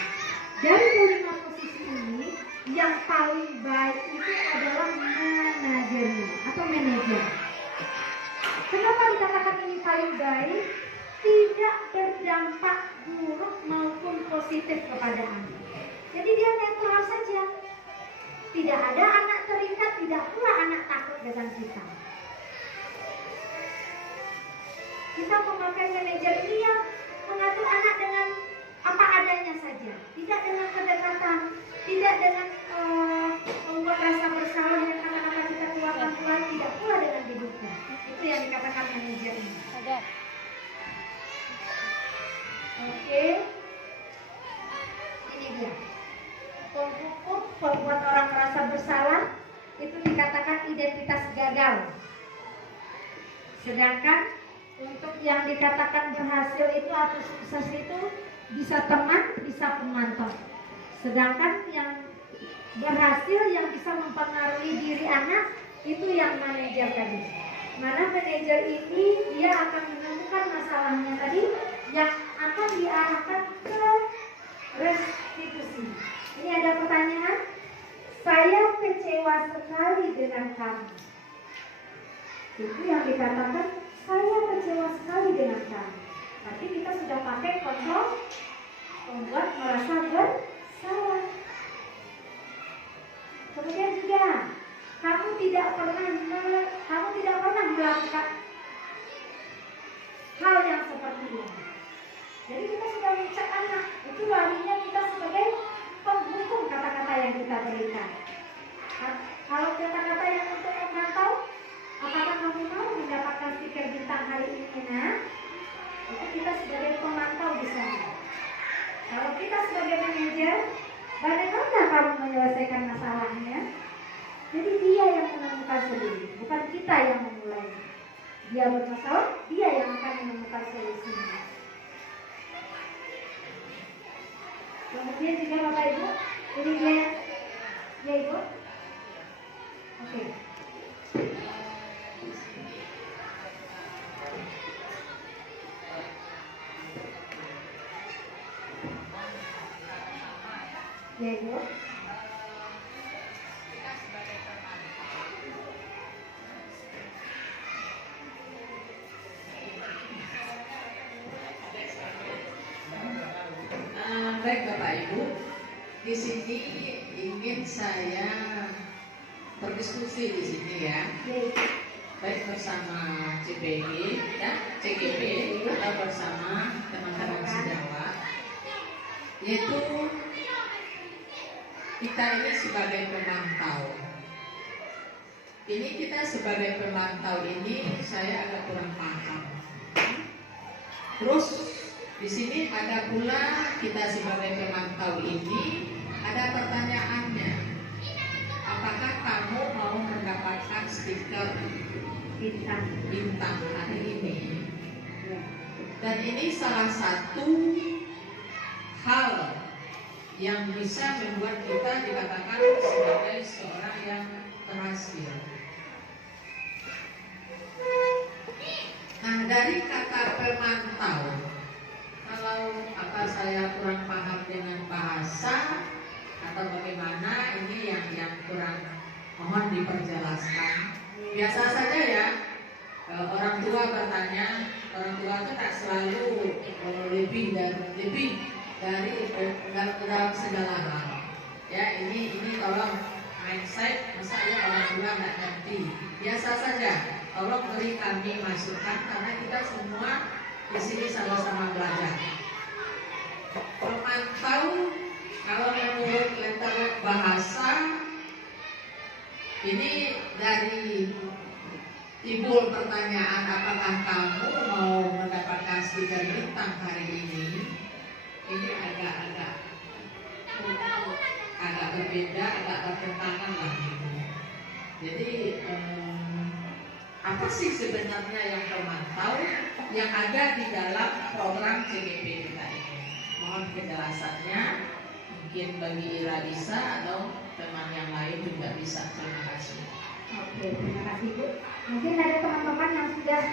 Dari kelima posisi ini, yang paling baik itu adalah manajernya atau manajer. Kenapa dikatakan ini paling baik? Tidak berdampak buruk maupun positif kepada anak. Jadi dia netral saja. Tidak ada anak terikat, tidak pula anak takut dengan kita. Kita memakai manajer ini yang mengatur anak dengan apa adanya saja, tidak dengan kedekatan. tidak dengan membuat rasa bersalah yang kata-kata kita keluarkan keluar, tidak pula dengan didukung. Itu yang dikatakan manajer ini. Oke, ini dia. Penghukum membuat orang merasa bersalah itu dikatakan identitas gagal. Sedangkan untuk yang dikatakan berhasil itu atau sukses itu bisa teman, bisa pemantau. Sedangkan yang berhasil yang bisa mempengaruhi diri anak itu yang manajer tadi. Mana manajer ini dia akan menemukan masalahnya tadi yang akan diarahkan ke restitusi. Ini ada pertanyaan. Saya kecewa sekali dengan kamu. Itu yang dikatakan saya kecewa sekali dengan kamu. Tapi kita sudah pakai kontrol membuat merasa bersalah. Kemudian juga kamu tidak pernah melakukan hal yang seperti ini. Jadi kita sudah mencak anak, itu larinya kita sebagai penghukum kata-kata yang kita berikan. Kalau kata-kata yang untuk memantau, apakah kamu mau mendapatkan stiker bintang hari ini, nak? Itu kita sebagai pemantau di sana. Kalau kita sebagai manajer, bagaimana kamu menyelesaikan masalahnya? Jadi dia yang menemukan sendiri, bukan kita yang memulai. Dia bermasalah, dia yang akan menemukan solusinya. Kemudian juga Bapak Ibu, ini dia, ya Ibu. Oke. Ya Ibu. Baik Bapak Ibu, di sini ingin saya berdiskusi di sini ya, baik bersama CPG ya, CGP atau bersama teman-teman sejawat, yaitu kita ini sebagai pemantau. Ini kita sebagai pemantau ini saya agak kurang paham. Terus di sini ada pula kita sebagai pemantau ini ada pertanyaannya. Apakah kamu mau mendapatkan stiker bintang hari ini? Dan ini salah satu hal yang bisa membuat kita dikatakan sebagai seorang yang berhasil. Nah, dari kata pemantau, kalau apa saya kurang paham dengan bahasa atau bagaimana, ini yang kurang mohon diperjelaskan. Biasa saja ya, orang tua bertanya, orang tua itu tak selalu lebih dari dalam segala hal. Ya, ini tolong mindset, masa ya orang tua nggak ngerti. Biasa saja, tolong beri kami masukan karena kita semua di sini sama-sama belajar. Pemantau, kalau menurut letterlet bahasa, ini dari timbul pertanyaan apakah kamu mau mendapatkan stiker bintang hari ini? Ini agak berbeda, agak bertentangan lah gitu. Jadi apa sih sebenarnya yang pemantau yang ada di dalam program CGP kita ini? Mohon penjelasannya, mungkin bagi Ira bisa atau teman yang lain juga bisa. Terima kasih. Oke, terima kasih Bu. Mungkin ada teman-teman yang sudah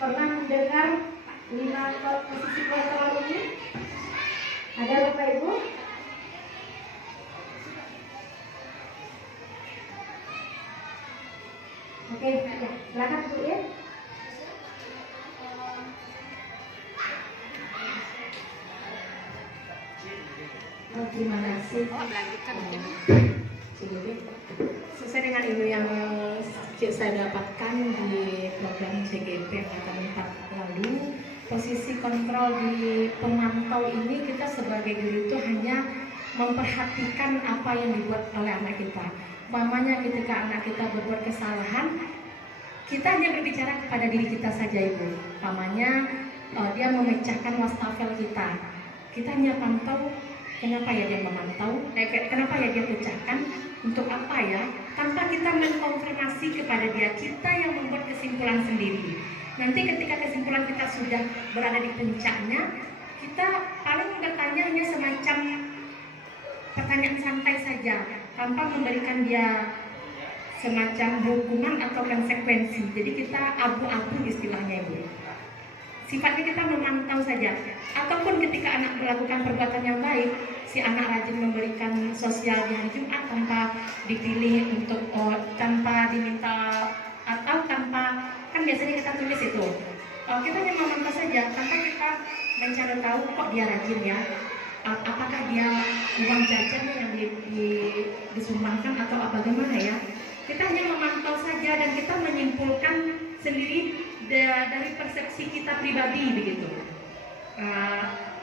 pernah mendengar 5 posisi kontrol ini. Ada Bapak Ibu? Oke, ya, silakan Bu ya. Terima kasih. Sesuai dengan ilmu yang saya dapatkan di program CGP angkatan 4 lalu, posisi kontrol di pemantau ini kita sebagai guru itu hanya memperhatikan apa yang dibuat oleh anak kita. Umpamanya ketika anak kita berbuat kesalahan, kita hanya berbicara kepada diri kita saja, Ibu. Umpamanya dia memecahkan wastafel kita, kita hanya pantau kenapa ya dia memantau, kenapa ya dia pecahkan, untuk apa ya, tanpa kita mengkonfirmasi kepada dia. Kita yang membuat kesimpulan sendiri. Nanti ketika kesimpulan kita sudah berada di puncaknya, kita paling bertanya hanya semacam pertanyaan santai saja, tanpa memberikan dia semacam hukuman atau konsekuensi. Jadi kita abu-abu istilahnya, Ibu. Sifatnya kita memantau saja. Ataupun ketika anak melakukan perbuatan yang baik, si anak rajin memberikan sosial di hari Jumat tanpa dipilih untuk tanpa diminta, atau tanpa, kan biasanya kita tulis itu. Kita hanya memantau saja tanpa kita mencari tahu kok dia rajin ya. Apakah dia uang jajannya yang disumbangkan atau bagaimana ya. Kita hanya memantau saja dan kita menyimpulkan sendiri dari persepsi kita pribadi begitu.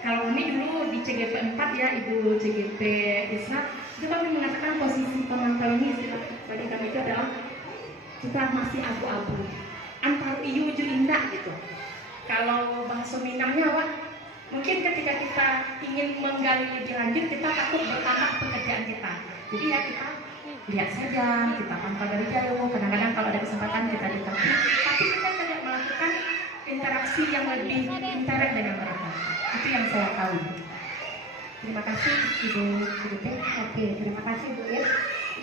Kalau kami dulu di CGP 4 ya, Ibu CGP Isra, itu kami mengatakan posisi pemantau ini istilah bagi kami itu adalah kita masih abu-abu, antara iu uju indah gitu. Kalau bahasa Minangnya, Wak, mungkin ketika kita ingin menggali lebih lanjut, kita takut bertambah pekerjaan kita. Jadi ya kita lihat saja, kita pantau dari jauh. Kadang-kadang kalau ada kesempatan kita ditemukan, tapi kita tidak melakukan interaksi yang lebih interak dengan mereka. Itu yang saya tahu. Terima kasih Ibu Gede. Oke, terima kasih Bu Ir.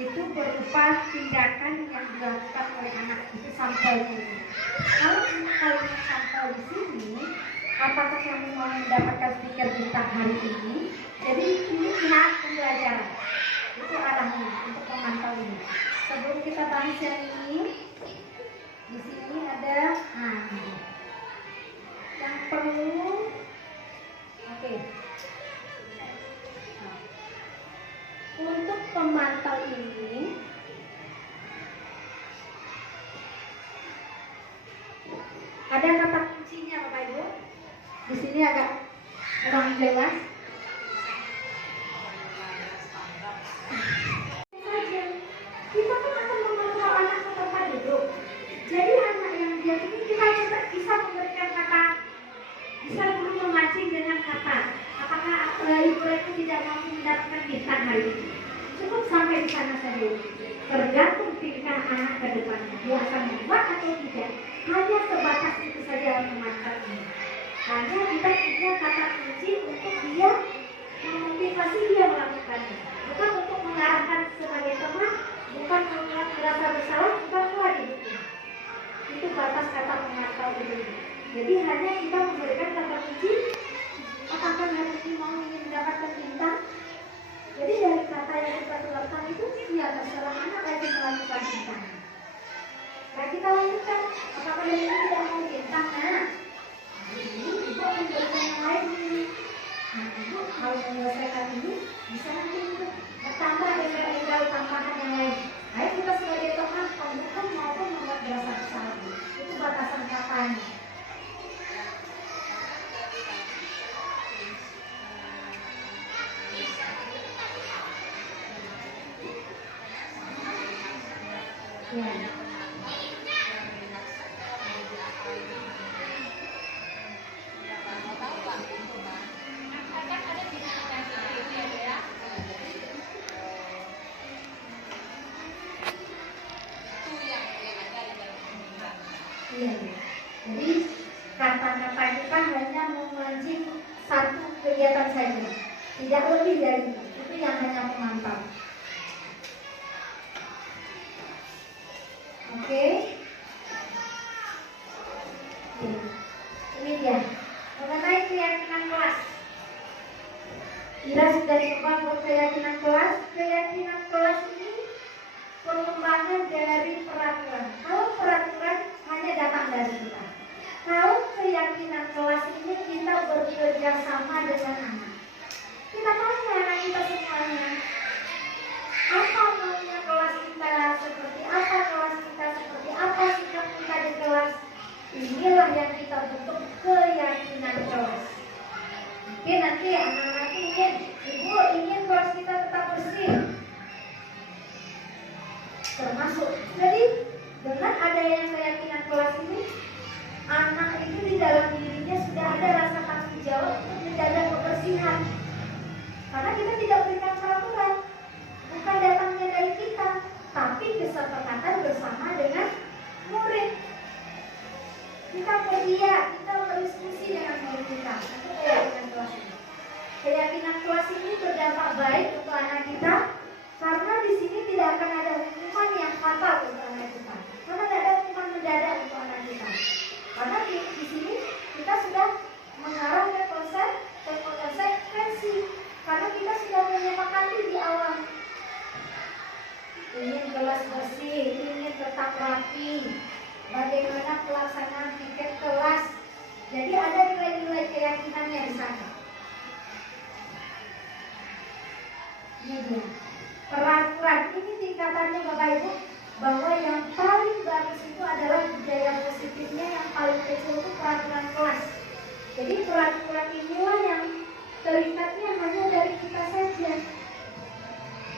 Itu berupa tindakan yang dilakukan oleh anak itu sampelnya. Kalau kalimat sampel di sini, apakah kami mau mendapatkan stiker bintang hari ini? Jadi ini pihak pembelajaran. Itu arahnya untuk memantau ini. Sebelum kita bahas yang ini, di sini ada yang perlu. Oke. Untuk pemantau ini, ada kata kuncinya Bapak Ibu. Di sini agak kurang jelas. Kita kan akan memantau anak ke tempat duduk. Jadi anak yang dia ini kita bisa memberikan kata, bisa dulu memancing dengan kata. Apakah ibu itu tidak mampu mendapatkan bintang hari ini? Cukup sampai di sana saja. Tergantung tingkah anak ke depannya. Dia akan membuat atau tidak. Hanya sebatas itu saja memantaunya. Hanya kita punya kata kunci untuk dia memotivasi dia melakukannya. Bukan untuk mengarahkan sebagai teman, bukan membuat merasa bersalah, bukan pula dihukum. Itu batas kata memantau itu. Jadi hanya kita memberikan kata kunci. Apakah hari ini mau ingin mendapatkan bintang? Jadi dari kata yang kita keluarkan itu ya terserah anak lagi melakukan bintang. Nah kita lanjutkan. Apakah hari ini tidak mau bintang? Nah, ini ibu akan berikan yang lain ini. Nah ibu kalau menyelesaikan ini bisa nanti untuk bertambah dengan tambahan yang lain. Ayo kita sebagai teman pembukaan maupun membuat berasa bersalah. Itu batasan katanya. Ya. Iya. Jadi kata-kata itu kan hanya memancing satu kegiatan saja, tidak lebih dari itu yang hanya memantau. Oke. Ini dia mengenai keyakinan kelas. Kita sudah coba berkeyakinan kelas. Keyakinan kelas ini pengembangan dari peraturan. Kalau peraturan hanya datang dari kita. Kalau keyakinan kelas ini kita bekerja sama dengan anak. Kita tanya anak kita semuanya. termasuk. Jadi dengan adanya keyakinan kelas ini, anak itu di dalam dirinya sudah ada rasa tanggung jawab untuk menjaga kebersihan. Karena kita tidak berikan peraturan, bukan datangnya dari kita, tapi kesepakatan bersama dengan murid. Kita berdia, kita berdiskusi dengan murid kita. Itu keyakinan kelas ini. Keyakinan kelas ini berdampak baik untuk anak kita, karena di sini tidak akan ada hukuman yang fatal untuk anak kita. Karena tidak ada hukuman mendadak untuk anak kita. Karena di sini kita sudah mengarah ke konsekuensi. Karena kita sudah menyepakati di awal. Ingin kelas bersih, ingin tetap rapi. Bagaimana pelaksanaan tiket kelas. Jadi ada nilai-nilai keyakinannya di sana. Ini dia. Peraturan ini tingkatannya Bapak Ibu, bahwa yang paling bagus itu adalah budaya positifnya, yang paling kecil itu peraturan kelas. Jadi peraturan inilah yang terikatnya hanya dari kita saja.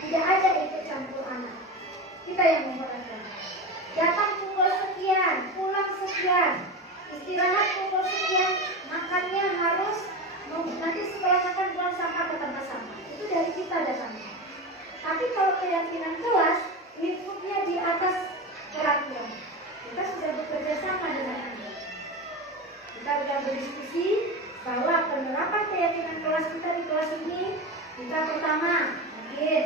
Tidak ada ikut campur anak. Kita yang memperhatikan. Datang pukul sekian, pulang sekian, istirahat pukul sekian, makannya harus nanti setelah makan buang sampah ke tempat sampah. Itu dari kita datangnya. Tapi kalau keyakinan kelas, lingkupnya di atas peraturan. Kita sudah bekerja sama dengan Anda. Kita sudah berdiskusi bahwa penerapan keyakinan kelas kita di kelas ini, kita pertama mungkin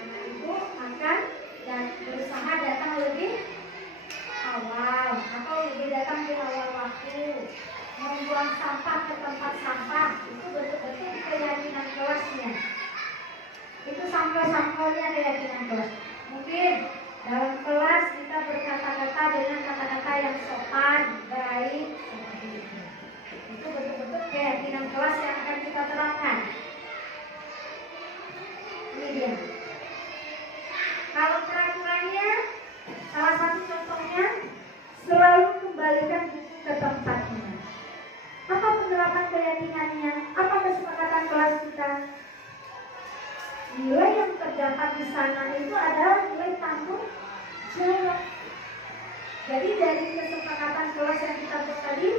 anak ibu akan dan berusaha datang lebih awal atau lebih datang di awal waktu, membuang sampah ke tempat sampah. Itu betul-betul keyakinan kelasnya. Itu sampel-sampelnya keyakinan kelas. Mungkin dalam kelas kita berkata-kata dengan kata-kata yang sopan, baik, seperti itu. Itu betul-betul keyakinan kelas yang akan kita terapkan. Ini dia. Kalau peraturannya, salah satu contohnya, selalu kembalikan buku ke tempatnya. Apa penerapan keyakinannya? Apa kesepakatan kelas kita? Nilai yang terdapat di sana itu adalah nilai tanggung jawab. Jadi dari kesepakatan kelas yang kita buat tadi,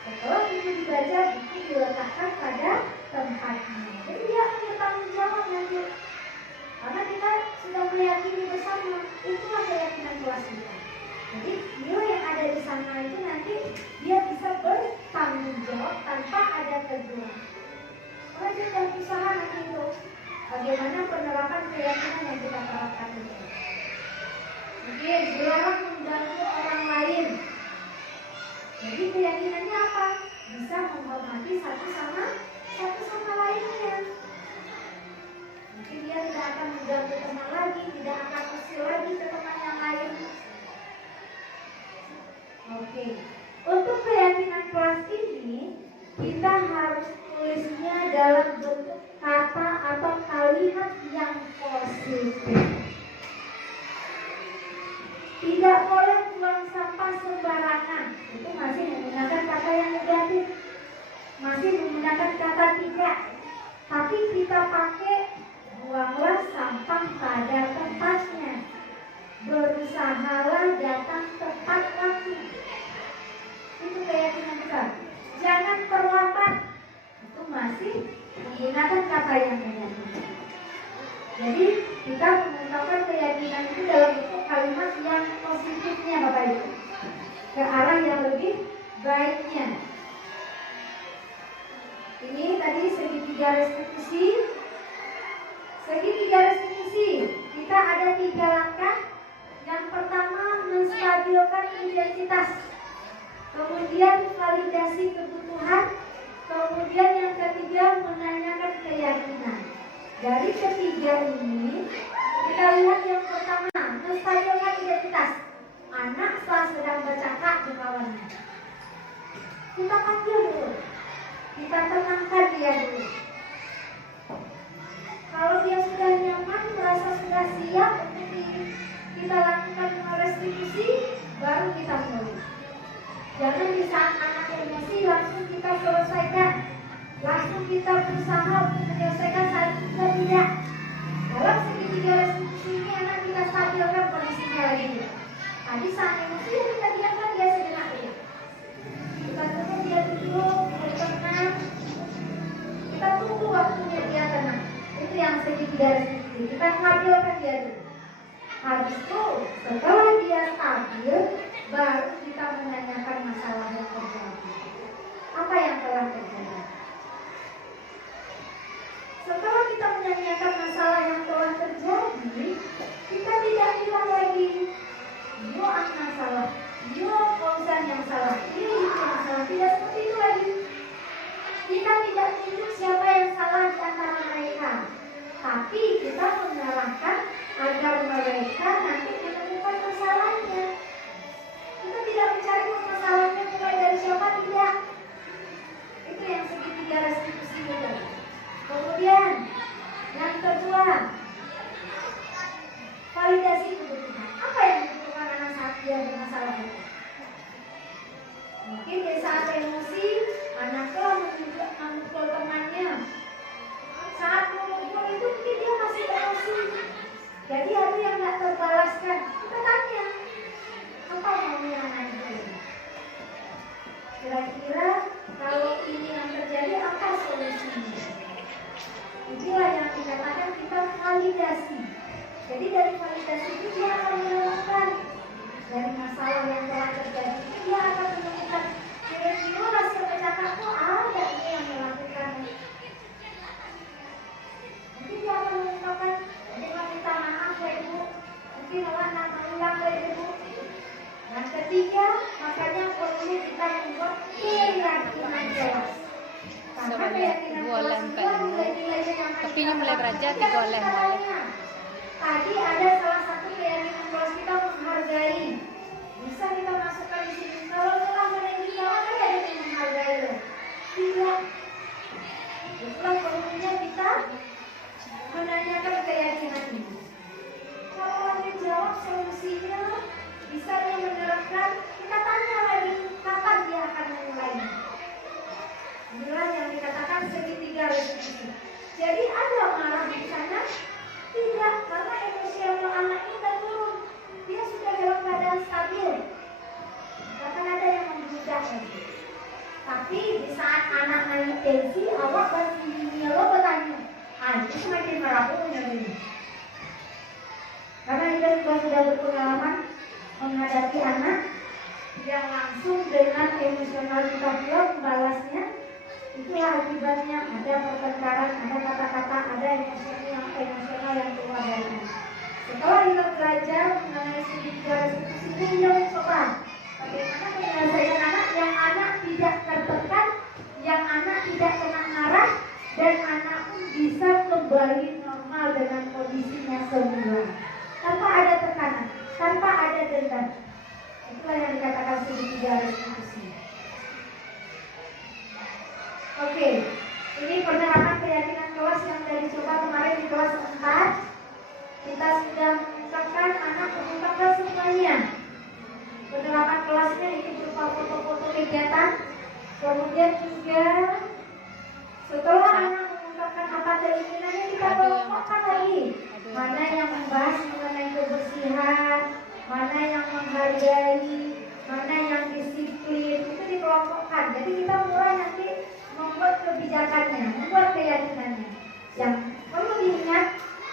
setelah buku dibaca, buku diletakkan pada tempatnya. Jadi dia akan bertanggung jawab nanti. Karena kita sudah meyakini bersama, itulah keyakinan kelas kita. Jadi nilai yang ada di sana itu nanti dia bisa bertanggung jawab tanpa ada teguran. Karena dia sudah berusaha nanti itu. Bagaimana penerapan keyakinan yang kita terapkan itu. Mungkin dilarang mengganggu orang lain. Jadi keyakinannya apa? Bisa menghormati satu sama lainnya. Mungkin dia tidak akan mengganggu teman lagi, tidak akan usil lagi ke teman yang lain. Oke. Untuk keyakinan kelas ini, kita harus tulisnya dalam bentuk kata atau kalimat yang positif. Tidak boleh buang sampah sembarangan. Itu masih menggunakan kata yang negatif. Masih menggunakan kata tidak. Tapi kita pakai buanglah sampah pada tempatnya. Berusahalah datang tepat waktu. Itu keyakinan kita. Jangan terlambat. Itu masih menggunakan kata yang negatif. Jadi kita mengungkapkan keyakinan itu dalam bentuk kalimat yang positifnya Bapak Ibu, ke arah yang lebih baiknya. Ini tadi segitiga restitusi. Segitiga restitusi kita ada 3 langkah. Yang pertama menstabilkan identitas, kemudian validasi kebutuhan, kemudian yang ketiga menanyakan keyakinan. Dari ketiga ini kita lihat yang pertama, menstabilkan identitas. Anak sedang bercakap di kawannya, kita panggil dulu, kita tenangkan dia dulu. Kalau dia sudah nyaman, merasa sudah siap untuk kita lakukan restitusi, baru kita mulai. Jangan di saat anak emosi langsung kita selesaikan, langsung kita berusaha untuk menyelesaikan saat kita tidak. Dalam segitiga restitusi ini anak kita stabilkan kondisinya Habis itu setelah dia stabil, baru kita menanyakan masalah yang terjadi. Apa yang telah terjadi? Setelah kita menanyakan masalah yang telah terjadi, kita tidak bilang lagi, yo Ana salah, yo Fauzan yang salah, yo itu yang salah. Tidak seperti itu lagi. Kita tidak tunjuk siapa yang salah di antara mereka, tapi kita mengarahkan agar mereka nanti menemukan masalahnya. Kita tidak mencari masalahnya mulai dari siapa, tidak. Itu yang segitiga restitusi itu. Kemudian yang kedua, validasi kebutuhan. Apa yang dibutuhkan anak saat dia bermasalah itu? Mungkin di saat emosi, anak telah memukul temannya. Saat memukul itu mungkin dia masih emosi. Jadi ada yang nggak terbalaskan. Kita tanya, apa maunya anak itu? Kira-kira kalau ini yang terjadi, apa solusinya? Inilah yang dikatakan kita validasi. Jadi dari validasi itu dia akan menemukan dari masalah yang telah terjadi. Dia akan menemukan kira-kira hasil pecahkan kok ada ini yang melakukan. Mungkin dia akan mengungkapkan, mungkin minta maaf ya ibu, mungkin orang nak mengulang ya ibu. Yang ketiga, makanya perlu kita membuat keyakinan jelas. Tapi ini mulai belajar digoleh balik. Tadi ada salah satu keyakinan kelas kita menghargai. Bisa kita masukkan di sini. Kalau telah menjadi kawan, ada yang menghargai loh. Tidak. Itulah perlunya kita menanyakan keyakinan ini. Kalau orang dijawab solusinya, bisa dia menerapkan. Kita tanya lagi kapan dia akan memulainya. Inilah yang dikatakan segitiga restitusi. Jadi ada marah di sana? Tidak, karena emosional anak kita turun. Dia sudah dalam keadaan stabil. Bahkan ada yang membludak lagi. Tapi di saat anak naik tensi, awak bertanya, lo bertanya, itu semakin marah punya ini. Karena kita juga sudah berpengalaman menghadapi anak yang langsung dengan emosional kita pula membalasnya. Itulah akibatnya ada pertengkaran, ada kata-kata, ada emosional yang keluar dari anak. Setelah kita belajar mengenai segitiga restitusi ini, kita mencoba bagaimana menyelesaikan anak yang anak tidak tertekan, yang anak tidak kena marah, dan anak pun bisa kembali normal dengan kondisinya semula, tanpa ada tekanan, tanpa ada dendam. Itulah yang dikatakan segitiga restitusi. Oke, ini penerapan keyakinan kelas yang sudah dicoba kemarin di kelas 4. Kita sudah mengungkapkan anak mengungkapkan semuanya. Penerapan kelasnya itu berupa foto-foto kegiatan. Kemudian juga setelah anak mengungkapkan apa keinginannya, kita kelompokkan lagi. Mana yang membahas mengenai kebersihan, mana yang menghargai, mana yang disiplin, itu dikelompokkan. Jadi kita mulai nanti membuat kebijakannya, membuat keyakinannya. Yang perlu diingat,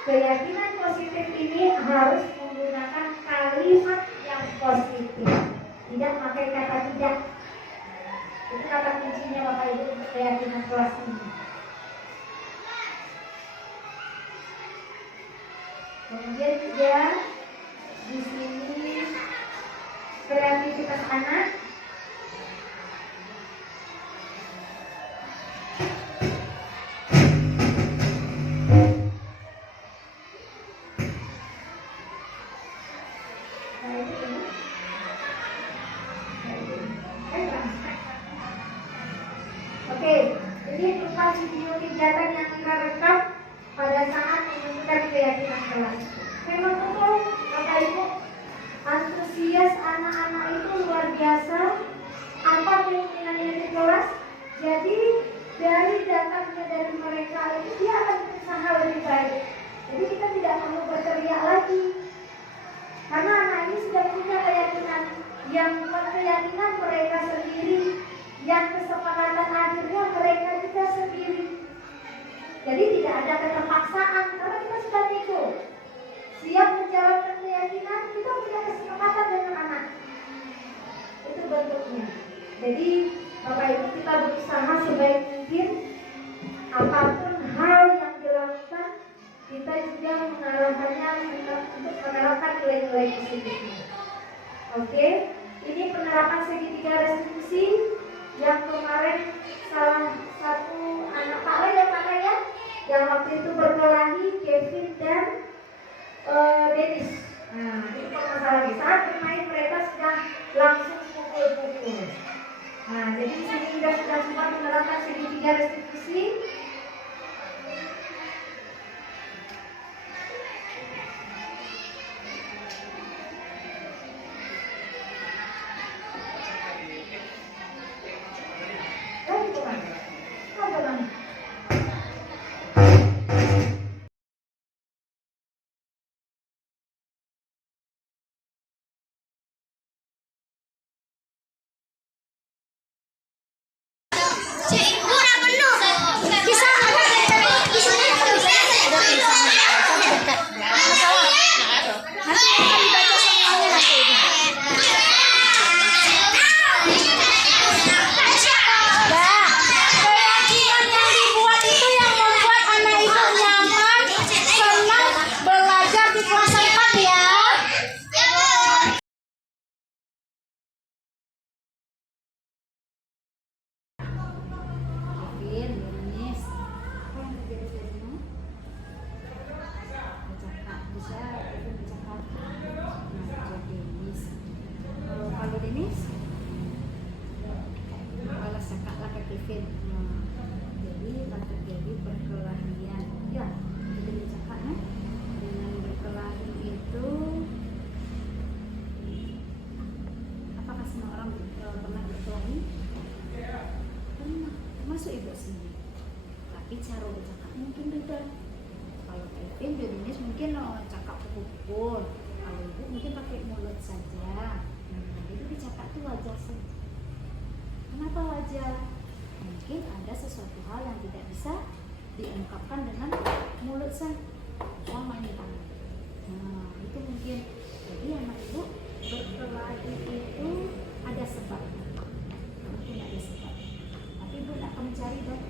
keyakinan positif ini harus menggunakan kalimat yang positif, tidak pakai kata tidak. Itu kata kuncinya Bapak Ibu untuk keyakinan kelas ini. Kemudian juga di sini kreativitas anak. Oke, jadi berupa video kegiatan yang kita rekam pada saat menentukan keyakinan kelas. Memang betul, Bapak Ibu, antusias anak-anak itu luar biasa. Apa keinginannya di kelas? Jadi dari datangnya dari mereka itu dia akan berusaha lebih baik. Jadi kita tidak perlu berteriak lagi, karena anak ini sudah punya keyakinan, yang bukan keyakinan mereka sendiri, yang kesepakatan akhirnya mereka juga sendiri. Jadi tidak ada keterpaksaan, karena kita sudah nego, siap menjalankan keyakinan keinginan, kita punya kesepakatan dengan anak. Itu bentuknya. Jadi Bapak Ibu kita berusaha sebaik mungkin apapun hal yang dilakukan kita juga mengarahkannya untuk menerapkan nilai-nilai positifnya. Oke, ini penerapan segitiga restitusi yang kemarin salah satu anak Pak Le ya, yang waktu itu berkelahi Kevin dan Dennis. Nah, itu permasalahan saat bermain mereka sudah langsung pukul-pukul. Nah, jadi di sini kita sudah sempat menerapkan segitiga restitusi. Cakap pukul, kalau ibu mungkin pakai mulut saja. Jadi dicakap itu wajar saja. Kenapa wajar? Mungkin ada sesuatu hal yang tidak bisa diungkapkan dengan mulut saja. Main tangan. Nah, itu mungkin. Jadi anak ibu berkelahi itu ada sebab. Mungkin ada sebab. Tapi ibu nak mencari dan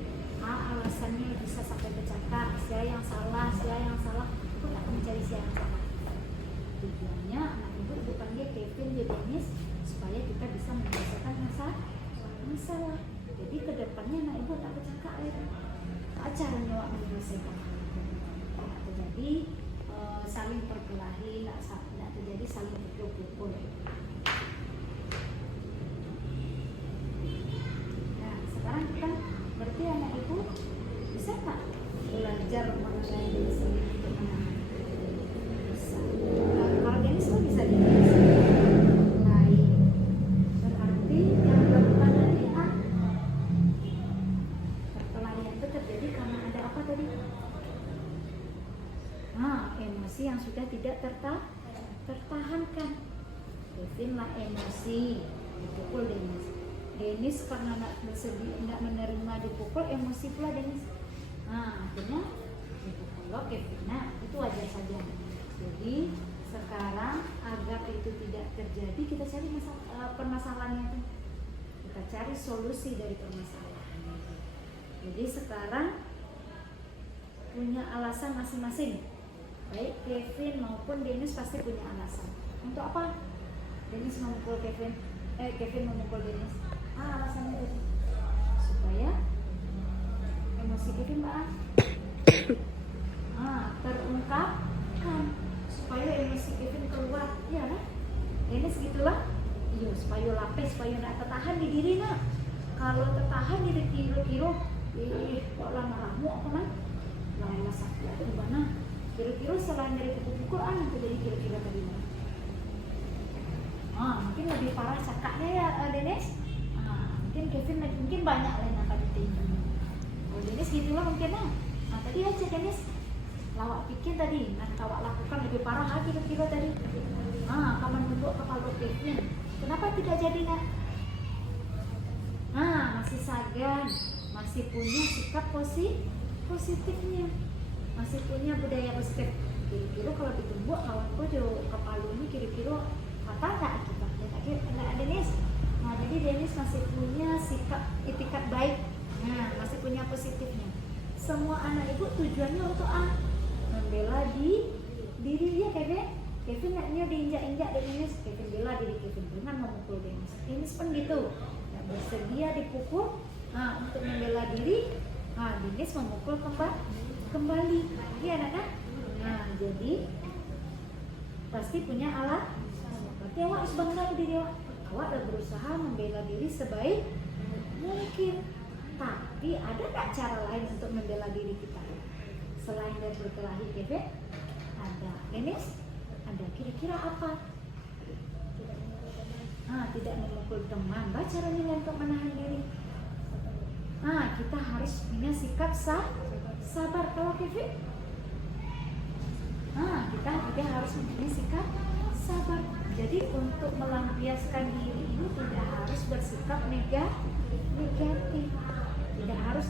alasannya bisa sampai bercakap. Saya yang salah. Ibu nak mencari siapa yang salah. Tujuannya anak ibu panggil Kevin dan Dennis supaya kita bisa menyelesaikan masalah. Jadi kedepannya anak ibu tak bercakap lagi. Caranya awak menyelesaikan. Tak terjadi saling perkelahi, tak terjadi saling pukul-pukul. Nah sekarang kita berarti anak ibu bisa tak belajar mengenai disiplin untuk anak? Bisa. Kalau Dennis kan bisa lain. Berarti yang dilakukan tadi perkelahian itu terjadi karena ada apa tadi? Emosi yang sudah tidak tertahankan. Kevin lah emosi dipukul Dennis. Dennis karena tidak menerima dipukul, emosi pula Dennis. Akhirnya dipukul Kevin. Itu wajar saja. Jadi sekarang agar itu tidak terjadi, kita cari permasalahannya itu. Kita cari solusi dari permasalahan. Jadi sekarang punya alasan masing-masing. Baik Kevin maupun Dennis pasti punya alasan. Untuk apa Dennis memukul Kevin? Kevin memukul Dennis. Alasannya tadi supaya emosi Kevin terungkapkan, supaya emosi Kevin keluar. Ya lah, Dennis gitulah. Iya, supaya lapis, supaya nak tertahan di diri nak. Kalau tertahan di kira-kira, kok lama-lama apa man? Lama sakit itu mana? Kira-kira selain dari pukul-pukul nanti jadi kira-kira tadi mana? Mungkin lebih parah cakapnya ya Dennis. Mungkin Kevin mungkin banyak lain yang akan ditinggal. Oh Dennis gitulah mungkin tadi aja Dennis lawak pikir tadi, nanti awak lakukan lebih parah lagi kira-kira tadi. Kamu membuat kepala Kevin. Kenapa tidak jadi nak? Masih sagan, masih punya sikap positifnya, masih punya budaya positif. Kira-kira kalau ditumbuk kawanku jauh kepala apa nggak akibatnya nggak Denis. Nah jadi Denis masih punya sikap itikat baik, nah masih punya positifnya. Semua anak ibu tujuannya untuk membela diri dia. Kevin nggaknya diinjak-injak Denis, Kevin bela diri Kevin dengan memukul Denis. Denis pun gitu, yang bersedia dipukul. Nah untuk membela diri, Denis memukul kembali. Iya anak-anak. Nah jadi pasti punya alat. Berarti awak harus bangga diri awak. Awak sudah berusaha membela diri sebaik mungkin. Tapi ada nggak cara lain untuk membela diri kita selain dari berkelahi, Kevin? Ada. Denis? Ada. Kira-kira apa? Tidak memukul teman. Baca caranya untuk menahan diri. Kita harus punya sikap sabar. Kalau Kevin? Kita juga harus mempunyai sikap sabar. Jadi untuk melampiaskan diri ini tidak harus bersikap negatif. Tidak harus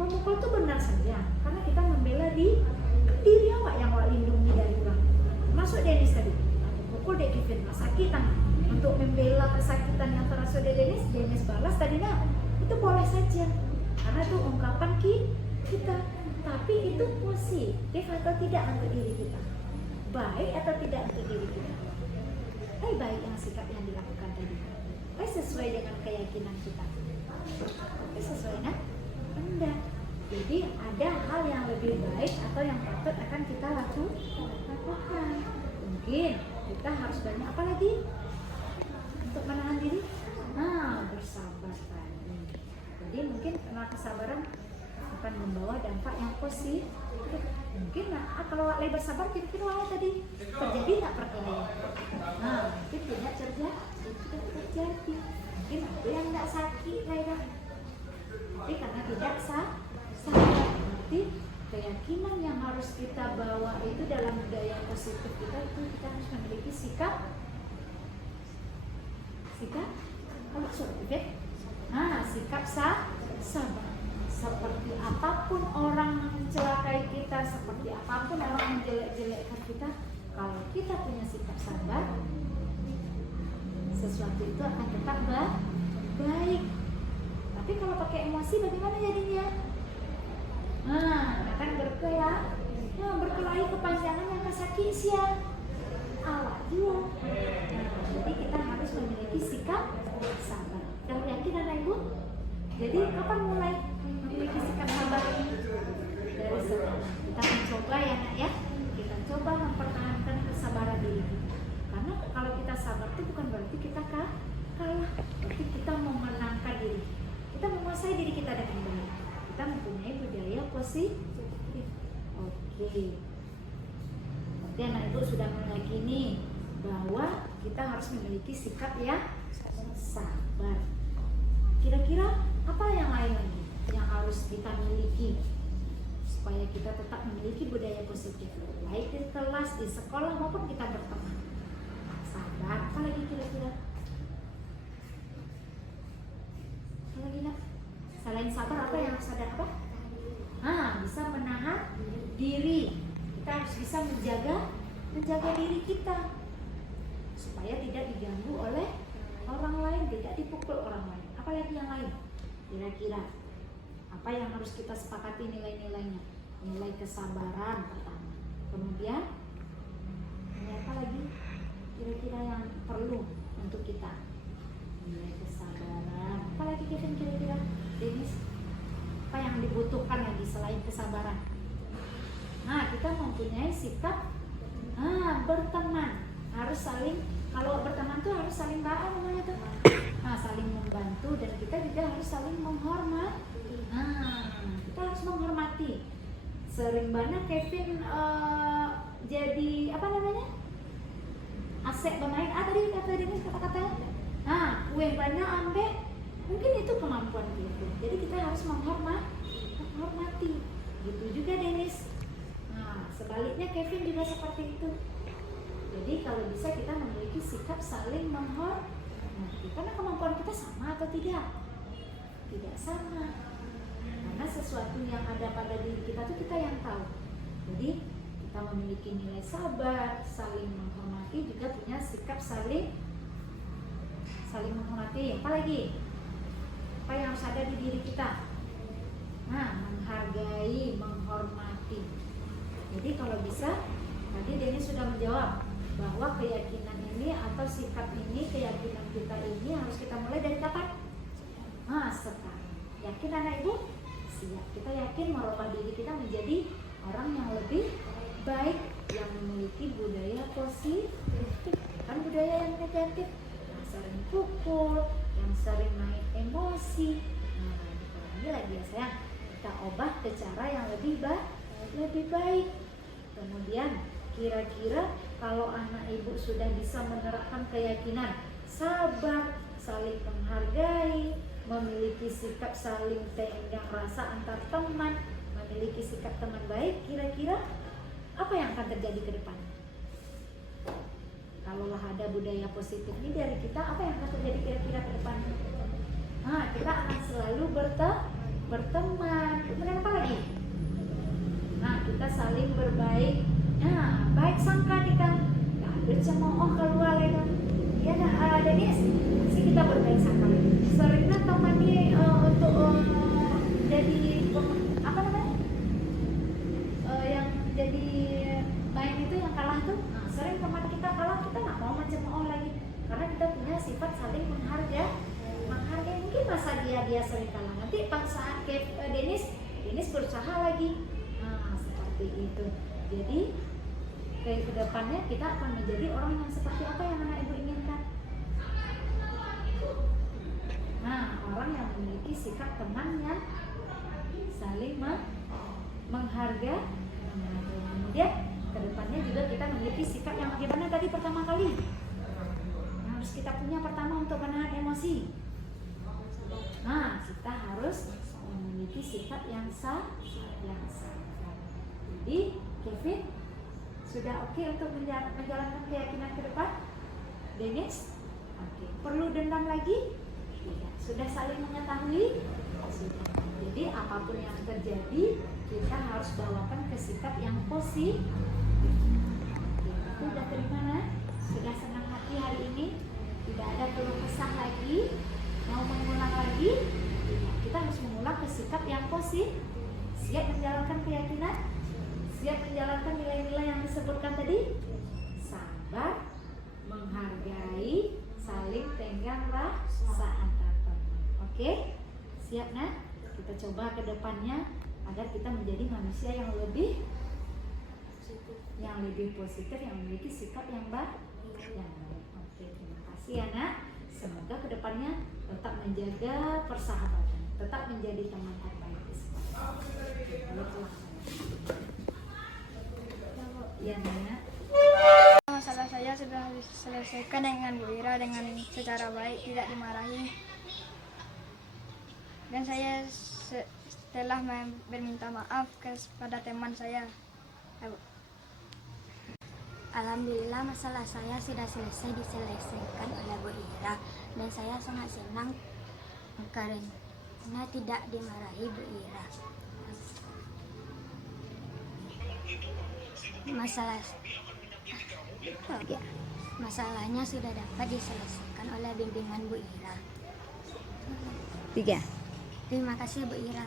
memukul itu benar saja, karena kita membela diri awak yang awak lindungi dari orang. Masuk Denis tadi, pukul dek Kevin, sakit tangan. Untuk membela kesakitan yang terasa Denis balas tadinya itu boleh saja, karena itu ungkapan kita. Tapi itu positif atau tidak untuk diri kita? Baik atau tidak untuk diri kita? Baik yang sikap yang dilakukan tadi. Sesuai dengan keyakinan kita. Sesuai dengan enggak. Jadi ada hal yang lebih baik atau yang patut akan kita lakukan. Mungkin kita harus banyak apa lagi untuk menahan diri? Bersabar tadi. Jadi mungkin karena kesabaran akan membawa dampak yang positif. Mungkin kalau awak bersabar kira-kira awak tadi terjadi nggak perkelahian? Mungkin tidak terjadi. Mungkin ada yang nggak sakit lah. Tapi karena tidak sabar, berarti keyakinan yang harus kita bawa itu dalam budaya positif kita itu kita harus memiliki sikap sikap sabar. Seperti apapun orang mencelakai kita, seperti apapun orang menjelek-jelekkan kita, kalau kita punya sikap sabar, sesuatu itu akan tetap baik. Tapi kalau pakai emosi bagaimana jadinya? Akan berkelahi kepanjangan yang kesakit siang awak juga. Jadi kita harus memiliki sikap sabar. Yang yakin anak ibu? Jadi kapan mulai memiliki sikap sabar ini? Dari sekarang. Kita mencoba ya nak ya. Kita coba mempertahankan kesabaran diri kita. Karena kalau kita sabar itu bukan berarti kita kalah. Berarti kita memenangkan diri. Kita menguasai diri kita dengan baik. Kita mempunyai budaya positif. Oke. Berarti anak ibu sudah meyakini bahwa kita harus memiliki sikap yang sabar. Kira-kira apa yang lain lagi yang harus kita miliki supaya kita tetap memiliki budaya positif, baik di kelas, di sekolah maupun kita berteman? Sabar. Apa lagi kira-kira? Apa lagi nak? Selain sabar apa yang harus ada apa? Bisa menahan diri. Kita harus bisa menjaga diri kita supaya tidak diganggu oleh orang lain, tidak dipukul orang lain. Apalagi yang lain? Kira-kira apa yang harus kita sepakati nilai-nilainya? Nilai kesabaran pertama. Kemudian apa lagi? Kira-kira yang perlu untuk kita? Nilai kesabaran. Apalagi kira-kira Denis? Apa yang dibutuhkan lagi selain kesabaran? Kita mempunyai sikap berteman. Harus saling, kalau berteman tuh harus saling namanya tuh. Saling membantu dan kita juga harus saling menghormati. Kita harus menghormati. Sering banget Kevin jadi apa namanya? Asik bermain. Tadi kata Denis kata-katanya. Kue banyak ambek. Mungkin itu kemampuan Kevin. Jadi kita harus menghormati. Gitu juga Denis. Sebaliknya Kevin juga seperti itu. Jadi kalau bisa kita memiliki sikap saling menghormati. Karena kemampuan kita sama atau tidak? Tidak sama. Karena sesuatu yang ada pada diri kita itu kita yang tahu. Jadi kita memiliki nilai sabar, saling menghormati, juga punya sikap saling saling menghormati. Apa lagi? Apa yang harus ada di diri kita? Nah, menghargai, menghormati. Jadi kalau bisa, tadi Denny sudah menjawab bahwa keyakinan ini atau sikap ini, keyakinan kita ini harus kita mulai dari kapan? Nah, sekarang. Yakin anak ibu? Siap. Kita yakin merubah diri kita menjadi orang yang lebih baik, yang memiliki budaya positif, bukan budaya yang negatif, yang sering pukul, yang sering naik emosi. Nah, dikurangi lagi ya sayang. Kita ubah ke cara yang lebih baik. Kemudian kira-kira kalau anak ibu sudah bisa menerapkan keyakinan sabar, saling menghargai, memiliki sikap saling tenggang rasa antar teman, memiliki sikap teman baik, kira-kira apa yang akan terjadi ke depan? Kalaulah ada budaya positif ini dari kita, apa yang akan terjadi kira-kira ke depan? Nah, kita akan selalu berteman. Kemudian apa lagi? Nah, kita saling berbaik. Nah, baik sangka kita. Gak ada cemooh keluar ya kan? Ya, Denis, sih kita berbaik sangka. Seringnya temani untuk jadi apa namanya? Yang jadi main itu yang kalah tuh. Nah, sering teman kita kalah, kita nggak mau mencemooh lagi karena kita punya sifat saling menghargai. Mungkin masa dia sering kalah, nanti pas saat Denis berusaha lagi. Nah, seperti itu. Jadi ke depannya kita akan menjadi orang yang seperti apa yang anak ibu inginkan. Nah, orang yang memiliki sikap teman yang saling menghargai. Kemudian ke depannya juga kita memiliki sikap yang bagaimana tadi pertama kali. Yang harus kita punya pertama untuk menahan emosi. Nah, kita harus memiliki sikap yang sabar. Jadi, Kevin sudah oke untuk menjalankan keyakinan ke depan? Dennis? Oke. Perlu dendam lagi? Tidak. Sudah saling mengetahui? Sudah. Jadi, apapun yang terjadi, kita harus bawakan ke sikap yang positif. Itu udah terima? Sudah senang hati hari ini? Tidak ada keluh kesah lagi? Mau mengulang lagi? Tidak. Kita harus mengulang ke sikap yang positif. Siap menjalankan keyakinan? Siap menjalankan nilai-nilai yang disebutkan tadi? Sabar, menghargai, saling tenggang rasa antar teman. Oke? Siap nah? Kita coba ke depannya agar kita menjadi manusia yang lebih positif, yang memiliki sikap yang baik. Oke, terima kasih ya nak. Semoga ke depannya tetap menjaga persahabatan, tetap menjadi teman terbaik di sekolah. Ya, Nana. Masalah saya sudah diselesaikan dengan Bu Ira dengan secara baik, tidak dimarahi. Dan saya setelah berminta maaf kepada teman saya. Alhamdulillah masalah saya sudah selesai diselesaikan oleh Bu Ira dan saya sangat senang karena tidak dimarahi Bu Ira. Masalahnya sudah dapat diselesaikan oleh bimbingan Bu Ira. 3. Terima kasih Bu Ira.